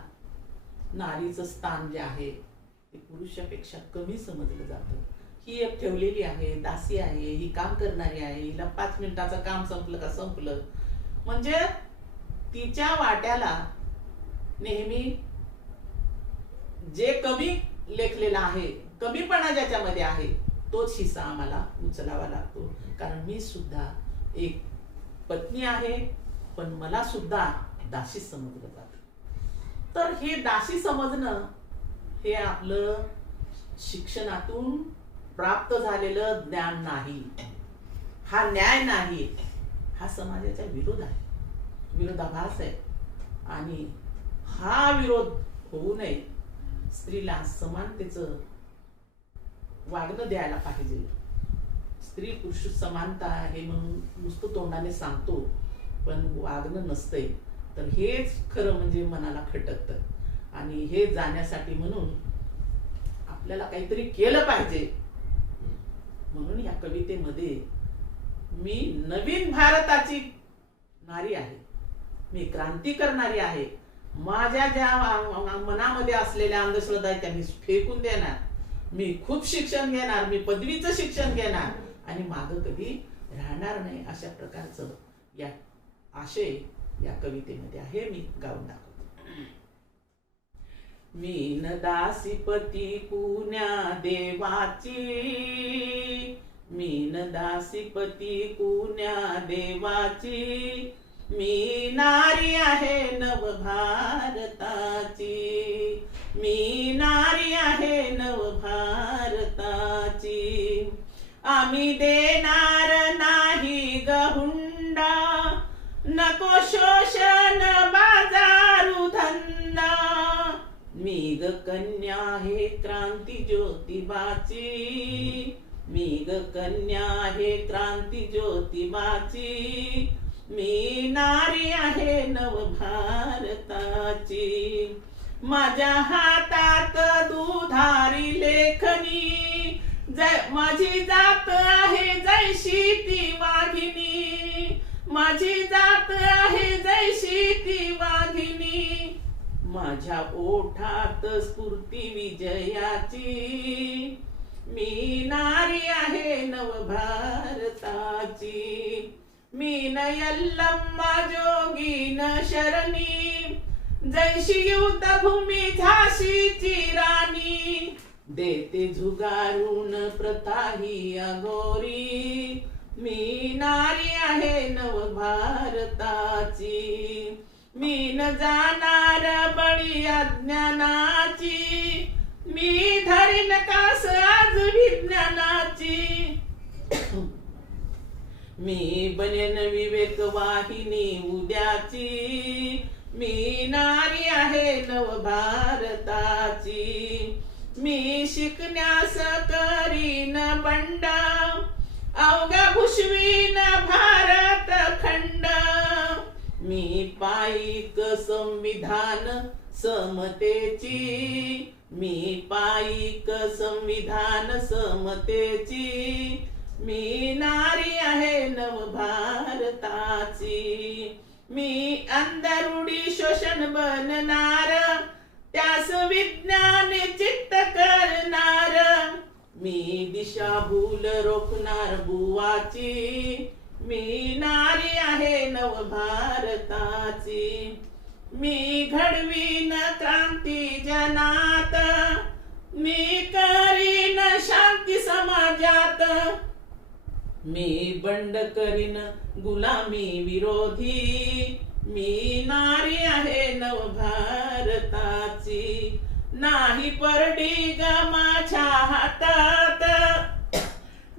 नारीचं स्थान जे आहे ते पुरुषापेक्षा कमी समजलं जातं. ही एक ठेवलेली आहे, दासी आहे, ही काम करणारी आहे, हिला 5 मिनिटाचं काम संपलं का संपलं. म्हणजे तिच्या वाट्याला नेहमी जे कमी लेखलेला आहे, कमीपणा ज्याच्यामध्ये आहे तोच हिस्सा आम्हाला उचलावा लागतो. कारण मी सुद्धा एक पत्नी आहे, पण मला सुद्धा दासी समजलं जातं. तर हे दासी समजणं हे आपलं शिक्षणातून प्राप्त झालेलं ज्ञान नाही, हा न्याय नाही, हा समाजाच्या विरोध आहे, विरोधाभास आहे. आणि हा विरोध होऊ नये. स्त्रीला समानतेचं वागणं द्यायला पाहिजे. स्त्री पुरुष समानता आहे म्हणून नुसतं तोंडाने सांगतो पण वागणं नसतंय. तर हेच खरं म्हणजे मनाला खटकतं. आणि हे जाण्यासाठी म्हणून आपल्याला काहीतरी केलं पाहिजे. म्हणून या कवितेमध्ये मी नवीन भारताची नारी आहे, मी क्रांती करणारी आहे माझ्या ज्या मनामध्ये असलेल्या अंधश्रद्धा आहेत त्या मी फेकून देणार. मी खूप शिक्षण घेणार, मी पदवीचं शिक्षण घेणार आणि मागं कधी राहणार नाही. अशा प्रकारचं या आशय या कवितेमध्ये आहे. मी गाऊन दाखवतो. मीन दासीपती पुण्या देवाची, मीन दासीपती पुण्या देवाची, मी नारी आहे नव भारताची, मी नारी आहे नव भारताची. आम्ही देणार नाही गहुंडा, नको शोषण बाजारू धंदा. मी ग कन्या हे क्रांती ज्योतिबाची, मी ग कन्या हे क्रांती ज्योतिबाची, मी नारी आहे नव भारताची. माझ्या हातात दुधारी लेखनी, माझी जात आहे जैशी ती वाघिणी, माझी जात आहे जैशी ती वाघिणी. माझ्या ओठात स्फूर्ती विजयाची, मी नारी आहे नव भारताची. मीन यल्लम्मा जोगीन शरणी, जैशी युद्धभूमी झाशीची राणी. देते झुगारून प्रथा ही अघोरी, मी नारी आहे नव भारताची. मी न जाणार बळी अज्ञानाची, मी धरीन कास आज विज्ञानाची. मी बनेन विवेक वाहिनी उद्याची, मी नारी आहे नव भारताची. मी शिकण्यास करीन बंड, अवघा भुशवीन भारत खंड. मी पाईक संविधान समतेची, मी पाईक संविधान समतेची, मी नारी आहे नव भारताची. मी अंधरुडी शोषण बनणार, त्यास विज्ञान चित्त करणार. मी दिशाभूल रोखणार बुवाची, मी नारी आहे नव भारताची. मी घडवीन क्रांती जनात, मी करीन शांती समाजात. मी बंड करीन गुलामी विरोधी, मी नारी आहे नव भारताची. नाही परडी ग माझ्या हातात,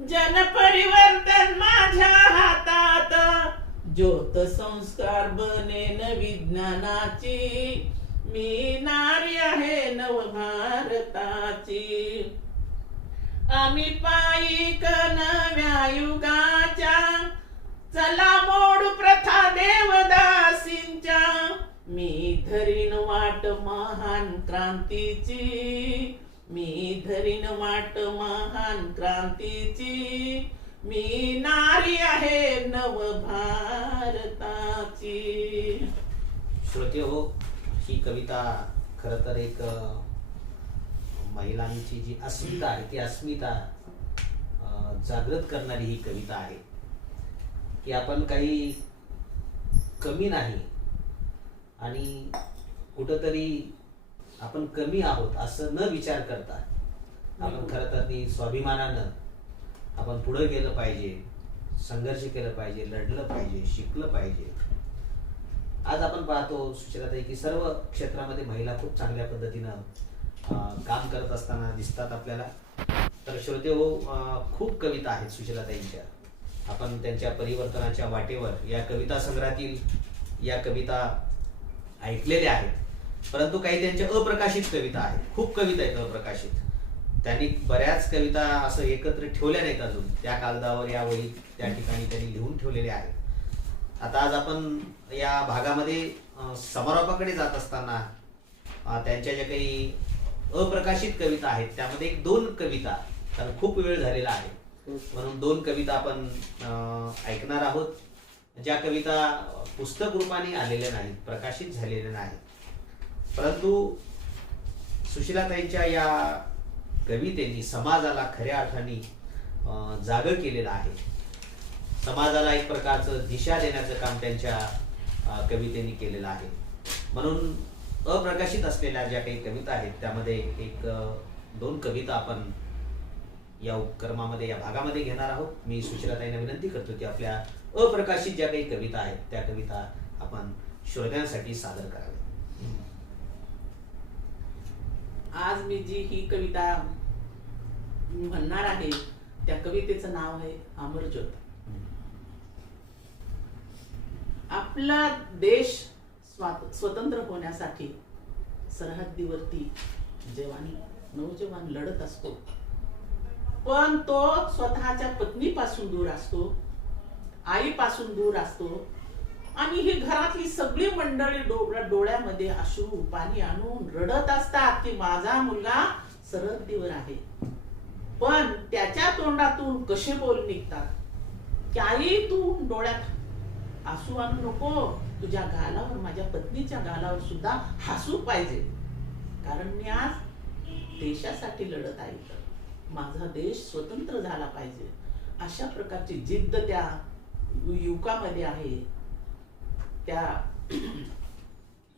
जन परिवर्तन माझ्या हातात. ज्योत संस्कार बनेन विज्ञानाची, मी नारी आहे नव भारताची. आम्ही पायीक नव्या युगाच्या, चला मोड प्रथा देवदासींच्या. मी धरीन वाट महान क्रांतीची, मी धरीन वाट महान क्रांतीची. मी नारी आहे नव भारताची. श्रोते हो, ही कविता खरं तर एक महिलांची जी अस्मिता आहे ती अस्मिता जागृत करणारी ही कविता आहे की आपण काही कमी नाही आणि कुठंतरी आपण कमी आहोत असं न विचार करता आपण खरं तर ती स्वाभिमानानं आपण पुढे गेलं पाहिजे, संघर्ष केलं पाहिजे, लढलं पाहिजे, शिकलं पाहिजे. आज आपण पाहतो सुचेताताई की सर्व क्षेत्रामध्ये महिला खूप चांगल्या पद्धतीनं काम करत असताना दिसतात आपल्याला. तर श्रोते हो, खूप कविता आहेत सुचेताताईंच्या. आपण त्यांच्या परिवर्तनाच्या वाटेवर या कविता संग्रहातील या कविता ऐकलेल्या आहेत, परंतु काही त्यांच्या अप्रकाशित कविता आहेत. खूप कविता आहेत अप्रकाशित. त्यांनी बऱ्याच कविता असं एकत्र ठेवल्या नाहीत अजून. त्या कागदावर या वही त्या ठिकाणी त्यांनी लिहून ठेवलेले आहेत. आता आज आपण या भागामध्ये समारोपाकडे जात असताना त्यांच्या ज्या काही अप्रकाशित कविता आहेत त्यामध्ये एक दोन कविता, कारण खूप वेळ झालेला आहे म्हणून दोन कविता आपण ऐकणार आहोत, ज्या कविता पुस्तक रूपाने आलेल्या नाहीत, प्रकाशित झालेल्या नाहीत. परंतु सुशीलाताईंच्या या कवितेने समाजाला खऱ्या अर्थाने जागं केलेलं आहे. समाजाला एक प्रकारचं दिशा देण्याचं काम त्यांच्या कवितेने केलेलं आहे. म्हणून अप्रकाशित असलेल्या ज्या काही कविता आहेत त्यामध्ये एक 2 कविता आपण या उपक्रमामध्ये या भागामध्ये घेणार आहोत. मी सुशीलाताईंना विनंती करतो की आपल्या अप्रकाशित ज्या काही कविता आहेत त्या कविता आपण श्रोत्यांसाठी सादर कराव्या. आज मी जी ही कविता म्हणणार आहे त्या कवितेचं नाव आहे अमरज्योत. आपला देश स्वतंत्र होण्यासाठी सरहद्दीवरती नौजवान लढत असतो, पण तो स्वतःच्या पत्नीपासून दूर असतो, आईपासून दूर असतो आणि ही घरातली सगळी मंडळी डोळ्यामध्ये अश्रू पाणी आणून रडत असतात की माझा मुलगा सरहद्दीवर आहे. पण त्याच्या तोंडातून कसे बोल निघतात की आई तू डोळ्यात हसू आणू नको, तुझ्या गालावर माझ्या पत्नीच्या गालावर सुद्धा हसू पाहिजे, कारण मी आज देशासाठी लढत आहे, तर माझा देश स्वतंत्र झाला पाहिजे. अशा प्रकारची जिद्द त्या युवकामध्ये आहे. त्या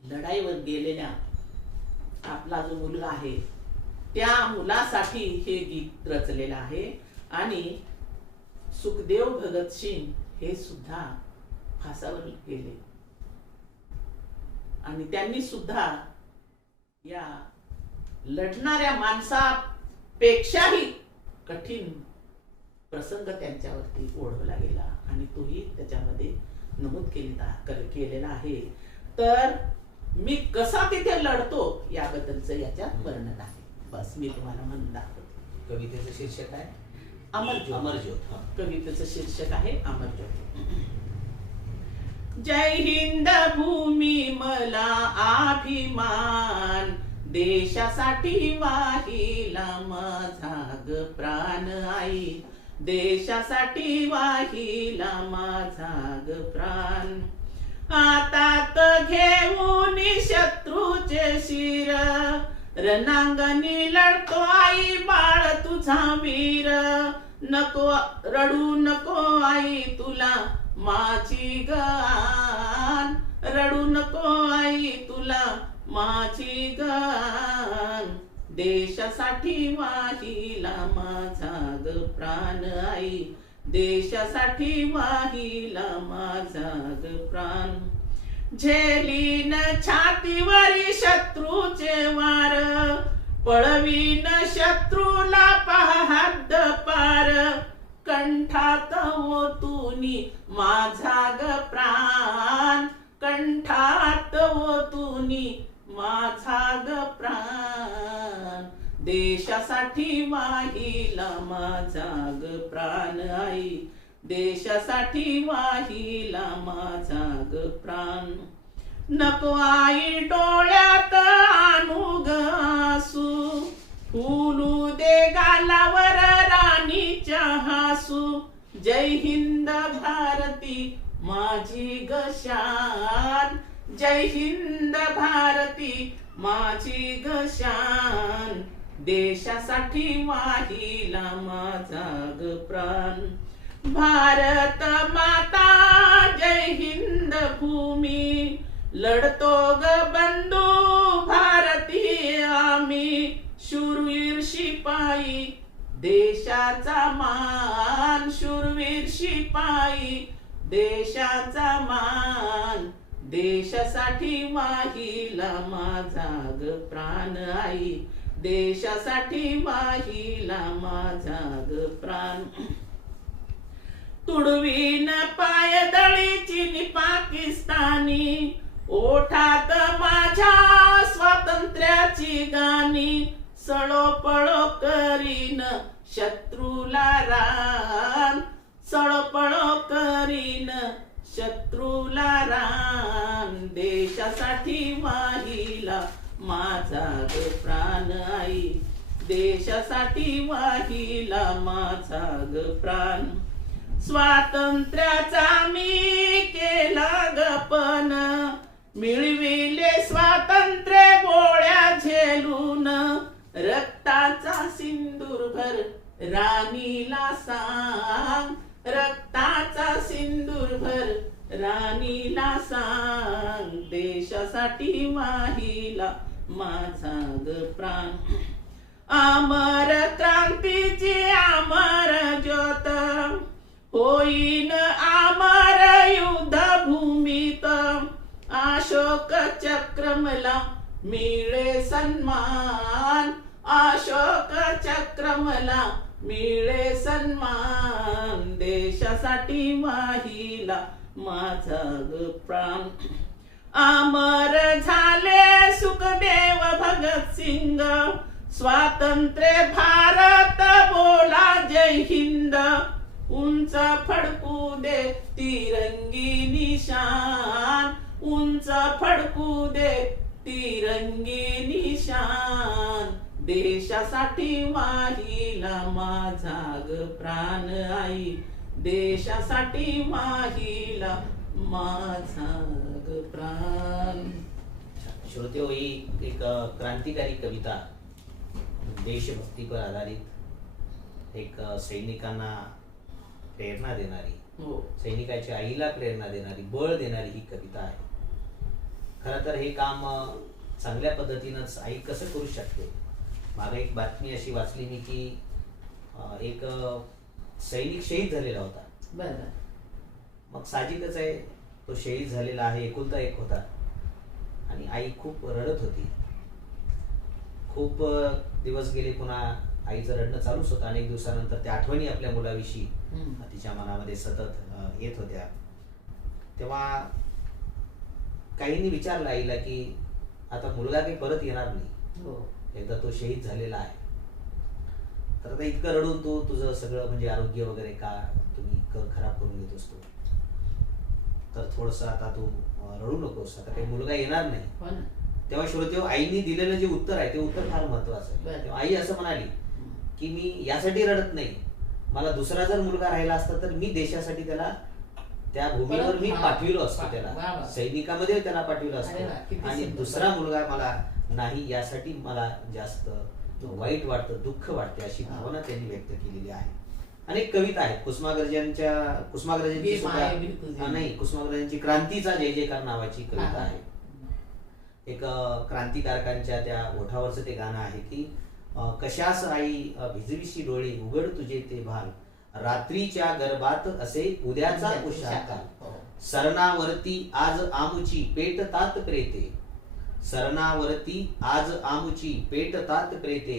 लढाईवर गेलेल्या आपला जो मुलगा आहे त्या मुलासाठी हे गीत रचलेलं आहे. आणि सुखदेव भगतसिंग हे सुद्धा फासावर गेले आणि त्यांनी सुद्धा या लढणाऱ्या माणसापेक्षाही कठीण प्रसंग त्यांच्यावरती ओढवला गेला आणि तोही त्याच्यामध्ये नमूद केलेला आहे. तर मी कसा तिथे लढतो याबद्दलचं याच्यात वर्णन आहे. बस मी तुम्हाला म्हणून दाखवतो. कवितेचं शीर्षक आहे अमरज्योत. अमरज्योत. कवितेचं शीर्षक आहे अमरज्योत. जय हिंद भूमी मला अभिमान, देशासाठी वाहिला माझा ग प्राण आई, देशासाठी वाहिला माझा ग प्राण. हातात घेऊन शत्रूचे शिर, रणांगणी लढतो आई बाळ तुझा वीर. नको रडू नको आई तुला माझी गान, रडू नको आई तुला माझी गान. देशासाठी वाहिला माझा ग प्राण आई, देशासाठी वाहिला माझा ग प्राण. झेलीन छातीवरी शत्रूचे वार, पळवीन शत्रूला पहाद पार. कंठात ओतूनी माझा ग प्राण, कंठात ओतूनी माझा ग प्राण. देशासाठी वाहिला माझा ग प्राण आई, देशासाठी वाहिला माझा ग प्राण. नको आई डोळ्यात आणू ग आसू, फुलू दे गालावर राणीच्या हसू. जय हिंद भारती माझी ग शान, जय हिंद भारती माझी ग शान. देशासाठी वाहिला माझा ग प्राण. भारत माता जय हिंद भूमी, लढतो ग बंधू भारतीय आम्ही. शूरवीर शिपाई देशाचा मान, शूरवीर शिपाई देशाचा मान. देशासाठी वाहिला माझा ग प्राण आई, देशासाठी वाहिला माझा ग प्राण. तुडवीन पायदळी चीनी पाकिस्तानी, ओठात माझ्या स्वातंत्र्याची गाणी. सळो पळो करीन शत्रूला रान, सळो पळो करीन शत्रूला रान. देशासाठी वाहिला माझा ग प्राण आई, देशासाठी वाहिला माझा ग प्राण. स्वातंत्र्याचा मी केला गपन, मिळविले स्वातंत्र्य राणीला सांग, रक्ताचा सिंदूर भर राणीला सांग, देशासाठी वाहिला माझा ग प्राण. अमर क्रांतीची अमर ज्योत, होईन अमर युद्ध भूमीत. अशोक चक्र मला मिळे सन्मान, अशोक चक्र मला मिळे सन्मान, देशासाठी वाहिला माझा ग प्राण. अमर झाले सुखदेव भगतसिंग, स्वातंत्र्य भारत बोला जय हिंद. उंच फडकू दे तिरंगी निशान, उंच फडकू दे तिरंगी निशान, देशासाठी वाहिला माझा ग प्राण आई, देशासाठी वाहिला माझा ग प्राण. श्रोते हो, ही एक क्रांतिकारी कविता, देशभक्तीवर आधारित, एक सैनिकांना प्रेरणा देणारी, हो. सैनिकाच्या आईला प्रेरणा देणारी, बळ देणारी ही कविता आहे. खरं तर हे काम चांगल्या पद्धतीनंच आई कसं करू शकते. मागे एक बातमी अशी वाचली मी की एक सैनिक शहीद झालेला होता. बरं. मग साहजिकच आहे, तो शहीद झालेला आहे, एकुलता एक होता, आणि आई खूप रडत होती. खूप दिवस गेले, पुन्हा आईचं रडणं चालूच होतं. अनेक दिवसानंतर त्या आठवणी आपल्या मुलाविषयी तिच्या मनामध्ये सतत येत होत्या. तेव्हा काहींनी विचारलं आईला की आता मुलगा काही परत येणार नाही, एकदा तो शहीद झालेला आहे, तर आता इतकं रडून तू तुझं सगळं म्हणजे आरोग्य वगैरे का तुम्ही खराब करून घेत असतो, तर थोडस आता तू रडू नकोस, आता काही मुलगा येणार नाही. तेव्हा श्रोते, आईनी दिलेलं जे उत्तर आहे ते उत्तर फार महत्वाचं आहे. तेव्हा आई असं म्हणाली की मी यासाठी रडत नाही, मला दुसरा जर मुलगा राहिला असता तर मी देशासाठी त्याला त्या भूमीवर मी पाठविलो असतो, त्याला सैनिकामध्ये त्याला पाठविलं असतं, आणि दुसरा मुलगा मला नाही यासाठी मला जास्त वाईट वाटतं, दुःख वाटते, अशी भावना त्यांनी व्यक्त केलेली आहे. अनेक कविता आहेत. कुसुमाग्रजांची नाही, कुसुमाग्रजांची क्रांतीचा जय जयकार नावाची कविता आहे. एक क्रांतिकारकांच्या त्या ओठावरचं ते गाणं आहे की कशास आई भिजविशी डोळे, उघड तुझे ते भाल, रात्रीच्या गर्भात असे उद्याचा उशाकाल, सरणावरती आज आमुची पेटतात प्रेते, सरणावरती आज आमुची पेटतात प्रेते,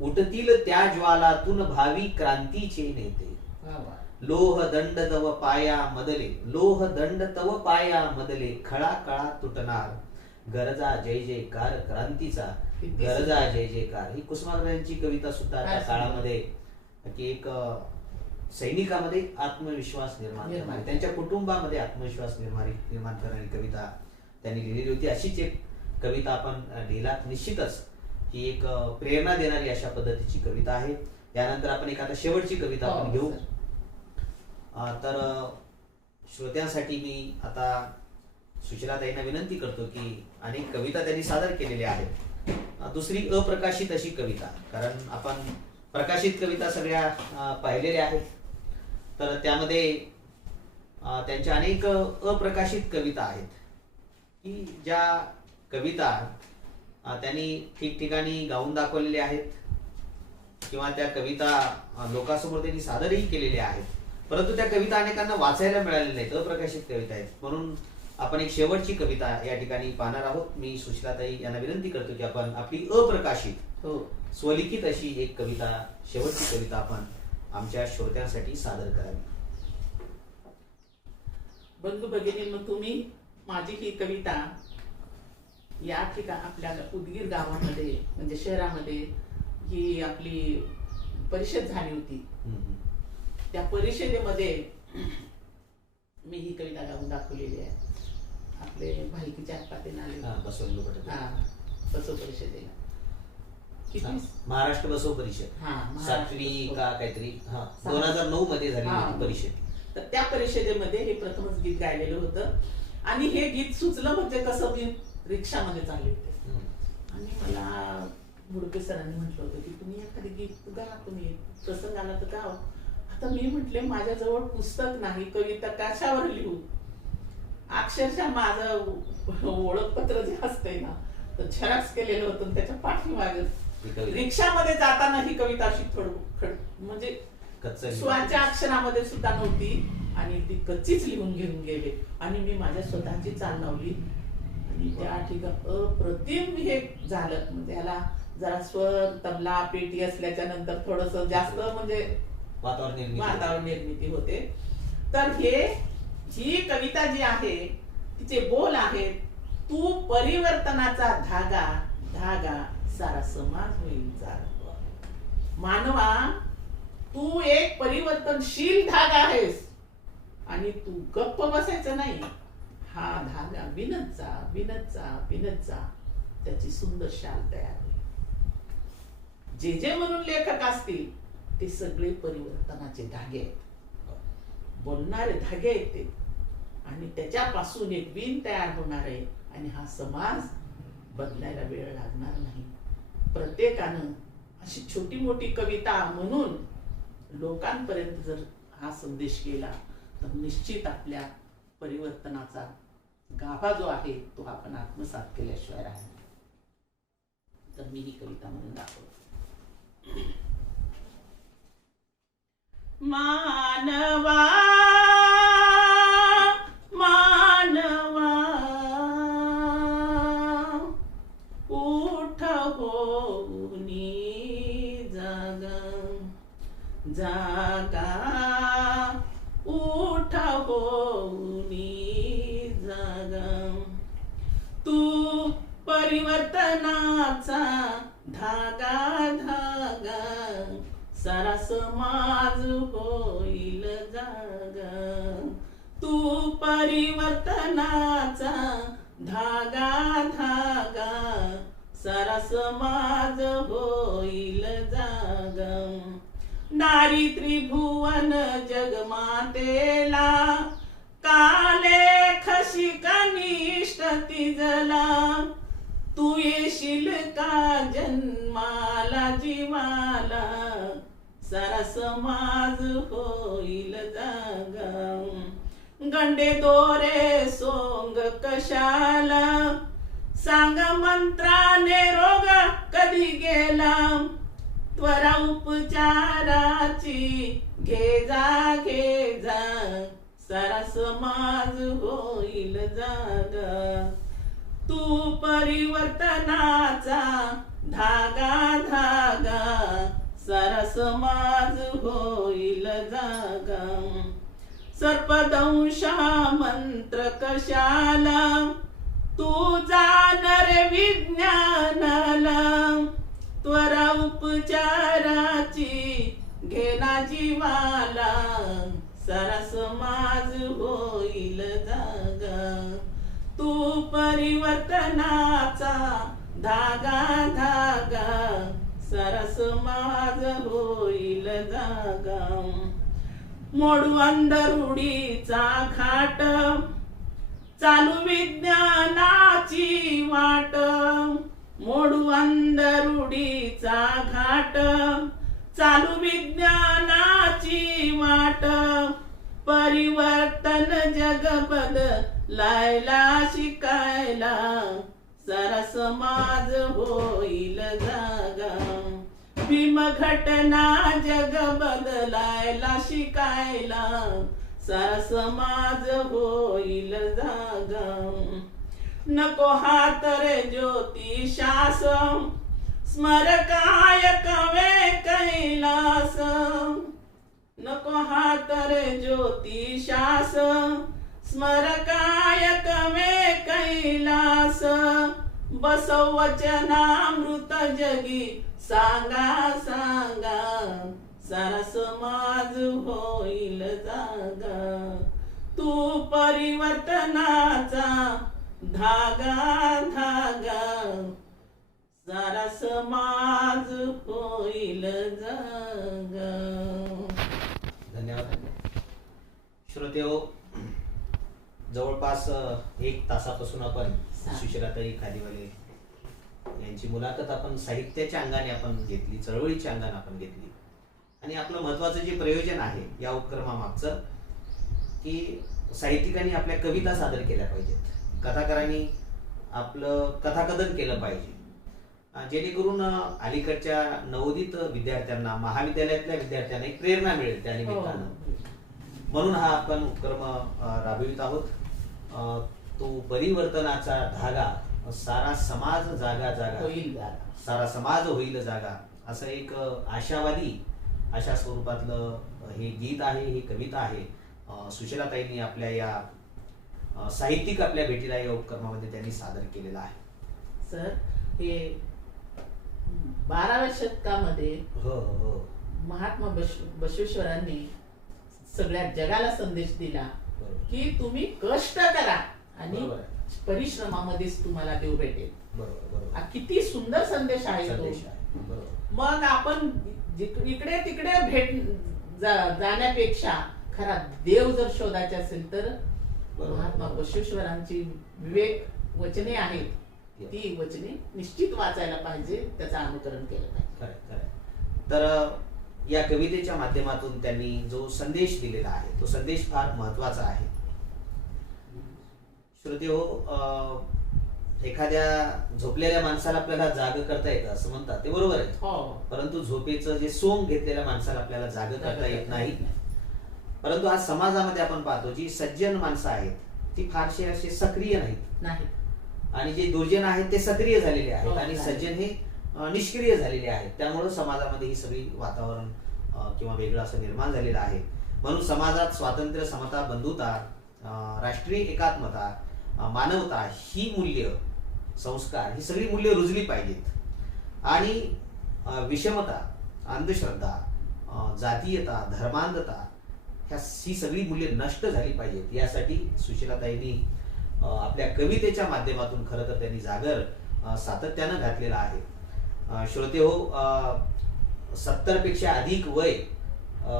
उठतील त्या ज्वालातून भावी क्रांतीचे नेते, लोह दंड तव पाया मदले, लोह दंड तव पाया मदले, खळा कळा तुटणार, गरजा जय जयकार क्रांतीचा, गरजा जय जयकार. ही कुसुमाग्रजांची कविता सुद्धा त्या काळामध्ये की एक सैनिकामध्ये आत्मविश्वास निर्माण करणारी, त्यांच्या कुटुंबामध्ये आत्मविश्वास निर्माण करणारी कविता त्यांनी लिहिलेली होती. अशीच एक कविता आपण लिहिलात निश्चितच. ही एक प्रेरणा देणारी अशा पद्धतीची कविता आहे. त्यानंतर आपण एक आता शेवटची कविता आपण घेऊ. तर श्रोत्यांसाठी मी आता सुशीलाताईंना विनंती करतो की अनेक कविता त्यांनी सादर केलेल्या आहेत. दुसरी अप्रकाशित अशी कविता, कारण आपण प्रकाशित कविता सगळ्या पाहिलेल्या आहेत, तर त्यामध्ये त्यांच्या अनेक अप्रकाशित कविता आहेत की ज्या कविता त्यांनी ठिकठिकाणी गाऊन दाखवलेल्या आहेत किंवा त्या कविता लोकांसमोर त्यांनी सादरही केलेल्या आहेत, परंतु त्या कविता अनेकांना वाचायला मिळालेल्या नाहीत, अप्रकाशित कविता आहेत. म्हणून आपण एक शेवटची कविता या ठिकाणी पाहणार आहोत. मी सुशीलाताई यांना विनंती करतो की आपण आपली अप्रकाशित स्वलिखित अशी एक कविता, शेवटची कविता आपण आमच्या श्रोत्यांसाठी सादर करावी. बंधू भगिनींनो, तुम्ही माझी ही कविता या ठिकाणी आपल्या उदगीर गावामध्ये म्हणजे शहरामध्ये ही आपली परिषद झाली होती. त्या परिषदेमध्ये मी ही कविता गाऊन दाखवलेली आहे. आपले भालकीच्या पाटील आले बसव परिषदेला, महाराष्ट्र बसव परिषद 7वी का काहीतरी 2009 मध्ये झाली परिषद. तर त्या परिषदेमध्ये हे प्रथमच गीत गायलेलं होतं आणि हे गीत सुचलं म्हणजे कसं, मी रिक्षामध्ये चालले होते आणि मला मुडके सरांनी म्हटलं होतं की तुम्ही एखादी गीत गा, तुम्ही प्रसंग आला तर गाव. आता मी म्हटले माझ्याजवळ पुस्तक नाही, कविता कशावर लिहू. अक्षरशः माझं ओळखपत्र जे असतंय ना तर झेरॉक्स केलेलं होतं, त्याच्या पाठीमागे रिक्षामध्ये जाताना ही कविता अशी म्हणजे स्वाच्या अक्षरामध्ये सुद्धा नव्हती आणि ती कच्चीच लिहून घेऊन गेले. आणि मी माझ्या स्वतःची चाल लावली आणि त्या ठिकाणी अप्रतिम हे झालं. म्हणजे याला जरा स्वर, तबला, पेटी असल्याच्या नंतर थोडस जास्त म्हणजे वातावरण निर्मिती होते. तर ही कविता जी आहे तिचे बोल आहेत, तू परिवर्तनाचा धागा धागा सारा समाज होईल जागा. मानवा, तू एक परिवर्तनशील धागा आहेस आणि तू गप्प बसायचं नाही. हा धागा विणत जा विणत जा विणत जा, त्याची सुंदर शाल तयार होईल. जे जे म्हणून लेखक असतील ते सगळे परिवर्तनाचे धागे आहेत, बोलणारे धागे आहेत ते. आणि त्याच्यापासून एक विण तयार होणार आहे आणि हा समाज बदलायला वेळ लागणार नाही. प्रत्येकानं अशी छोटी मोठी कविता म्हणून लोकांपर्यंत जर हा संदेश केला तर निश्चित आपल्या परिवर्तनाचा गाभा जो आहे तो आपण आत्मसात केल्याशिवाय राहणार. तर मी ही कविता म्हणून दाखवतो. मानवा मानवा उठ होऊनी जागा जागा उठ होऊनी जागा. तू परिवर्तनाचा धागा धागा सारा समाज होईल जागा. तू परिवर्तनाचा धागा धागा सारा समाज होईल जागा. नारी त्रिभुवन जगमातेला काले खशी कनिष्ठ तिजला. तू येशील का जन्माला जीवाला सारा समाज होईल जागा. गंडे दोरे सोंग कशाला सांग मंत्राने रोग कधी गेला. त्वरा उपचाराची घे जा सारा समाज होईल जागा. तू परिवर्तनाचा धागा धागा सारा समाज होईल जागा. सर्पदंशा मंत्र कशाला तू जाणार विज्ञानाला. त्वरा उपचाराची घेना जीवाला सारा समाज होईल जागा. तू परिवर्तनाचा धागा धागा सारा समाज होईल जागा. मोडू अंधरुडीचा घाट चालू विज्ञानाची वाट. मोडू अंधरुडीचा घाट चालू विज्ञानाची वाट. परिवर्तन जग बदलायला शिकायला सारा समाज होईल जागा. भीमघटना जग बदलायला शिकायला सारा समाज होईल जागा. नको हात रे ज्योतिषास स्मरकाय कवे कैलास. नको हात रे ज्योतिषास स्मरकाय कवे कैलास. बसव वचनामृत जगी सांगा सांगा सारा समाज होईल जागा. तू परिवर्तनाचा धागा धागा सारा समाज होईल जागा. धन्यवाद. श्रोतेहो, जवळपास 1 तासापासून आपण सुशिलाताई खालीवाले यांच्या यांची मुलाखत आपण साहित्याच्या अंगाने आपण घेतली, चळवळीच्या अंगाने आपण घेतली. आणि आपलं महत्वाचं जे प्रयोजन आहे या उपक्रमामागचं, की साहित्यिकांनी आपल्या कविता सादर केल्या पाहिजेत, कथाकारांनी आपलं कथाकथन केलं पाहिजे, जेणेकरून अलीकडच्या नवोदित विद्यार्थ्यांना, महाविद्यालयातल्या विद्यार्थ्यांना एक प्रेरणा मिळेल त्या निमित्तानं. म्हणून हा आपण उपक्रम राबवित आहोत. तो परिवर्तनाचा धागा, सारा समाज जागा जागा होईल जागा. सारा समाज होईल जागा, असं एक आशावादी अशा स्वरूपातलं हे गीत आहे, ही कविता आहे. सुशीलाताईंनी आपल्या या साहित्यिक आपल्या भेटीला या उपक्रमामध्ये त्यांनी सादर केलेला आहे. सर, हे 12व्या शतकामध्ये हो हो महात्मा बसवेश्वरांनी सगळ्या जगाला संदेश दिला बरोबर. की तुम्ही कष्ट करा आणि बरोबर. परिश्रमामध्येच तुम्हाला देव भेटेल. बरोबर बरोबर हा किती सुंदर संदेश आहे तो. संदेश आहे. बरोबर. मग आपण इकडे तिकडे जाण्यापेक्षा खरा देव जर शोधायचे असेल तर बरोबर. महात्मा बसवेश्वरांची विवेक वचने आहेत, ती वचने निश्चित वाचायला पाहिजे, त्याचं अनुकरण केलं पाहिजे. खरं खरं. तर या कवितेच्या माध्यमातून त्यांनी जो संदेश दिलेला आहे तो संदेश फार महत्वाचा आहे. श्रोते हो, एखाद्या झोपलेल्या माणसाला आपल्याला जाग करता येतं असं म्हणतात, ते बरोबर आहे. हो. परंतु झोपेचं जे सोंग घेतलेल्या माणसाला आपल्याला जाग करता येत नाही. परंतु आज समाजामध्ये आपण पाहतो जी सज्जन माणसं आहेत ती फारशी असे सक्रिय नाहीत, नाही. आणि जे दुर्जन आहेत ते सक्रिय झालेले आहेत, हो, आणि आहे. सज्जन हे निष्क्रिय झालेले आहेत. त्यामुळे समाजामध्ये ही सगळी वातावरण किंवा वेगळं असं निर्माण झालेलं आहे. म्हणून समाजात स्वातंत्र्य, समता, बंधुता, राष्ट्रीय एकात्मता, मानवता ही मूल्य, संस्कार, ही सगळी मूल्य रुजली पाहिजेत. आणि विषमता, अंधश्रद्धा, जातीयता, धर्मांधता ही सगळी मूल्य नष्ट झाली पाहिजेत. यासाठी सुशीलाताईंनी आपल्या कवितेच्या माध्यमातून खरं तर त्यांनी जागर सातत्यानं घातलेला आहे. श्रोते हो, 70 पेक्षा अधिक वय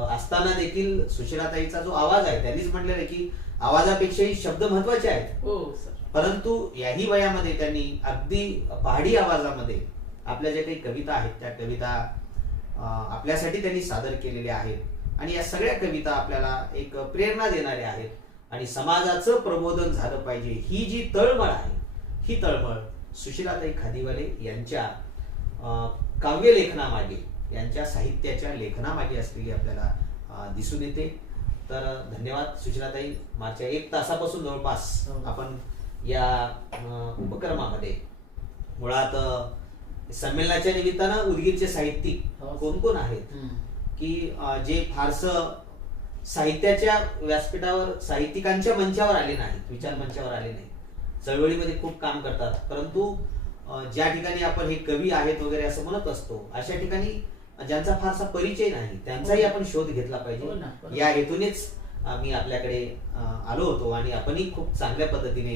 असताना देखील सुशीलाताईचा जो आवाज आहे, त्यांनीच म्हटलेलं आहे की आवाजापेक्षाही शब्द महत्वाचे आहेत. हो सर. परंतु याही वयामध्ये त्यांनी अगदी पहाडी आवाजामध्ये आपल्या ज्या काही कविता आहेत त्या कविता आपल्यासाठी त्यांनी सादर केलेल्या आहेत. आणि या सगळ्या कविता आपल्याला एक प्रेरणा देणाऱ्या आहेत. आणि समाजाचं प्रबोधन झालं पाहिजे, ही जी तळमळ आहे, ही तळमळ सुशीलाताई खादीवाले यांच्या काव्य लेखनामागे, यांच्या साहित्याच्या लेखनामागे असलेली आपल्याला दिसून येते. तर धन्यवाद सुशीलाताई. मागच्या 1 तासापासून जवळपास आपण या उपक्रमामध्ये, मुळात संमेलनाच्या निमित्तानं उदगीरचे साहित्यिक कोण कोण आहेत की जे फारसं साहित्याच्या व्यासपीठावर, साहित्यिकांच्या मंचावर आले नाहीत, विचार मंचावर आले नाहीत, चळवळीमध्ये खूप काम करतात, परंतु ज्या ठिकाणी आपण हे कवी आहेत वगैरे असं म्हणत असतो, अशा ठिकाणी ज्यांचा फारसा परिचय नाही त्यांचाही आपण शोध घेतला पाहिजे. या हेतूनेच मी आपल्याकडे आलो होतो. आणि आपणही खूप चांगल्या पद्धतीने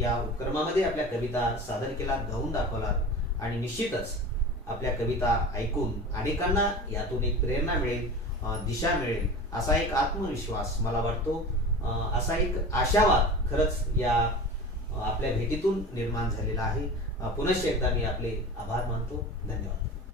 या उपक्रमामध्ये आपल्या कविता सादर केला, गाऊन दाखवलात. आणि निश्चितच आपल्या कविता ऐकून अनेकांना यातून एक प्रेरणा मिळेल, दिशा मिळेल, असा एक आत्मविश्वास मला वाटतो, असा एक आशावाद खरंच या आपल्या भेटीतून निर्माण झालेला आहे. पुनश्च एकदा मी आपले आभार मानतो. धन्यवाद.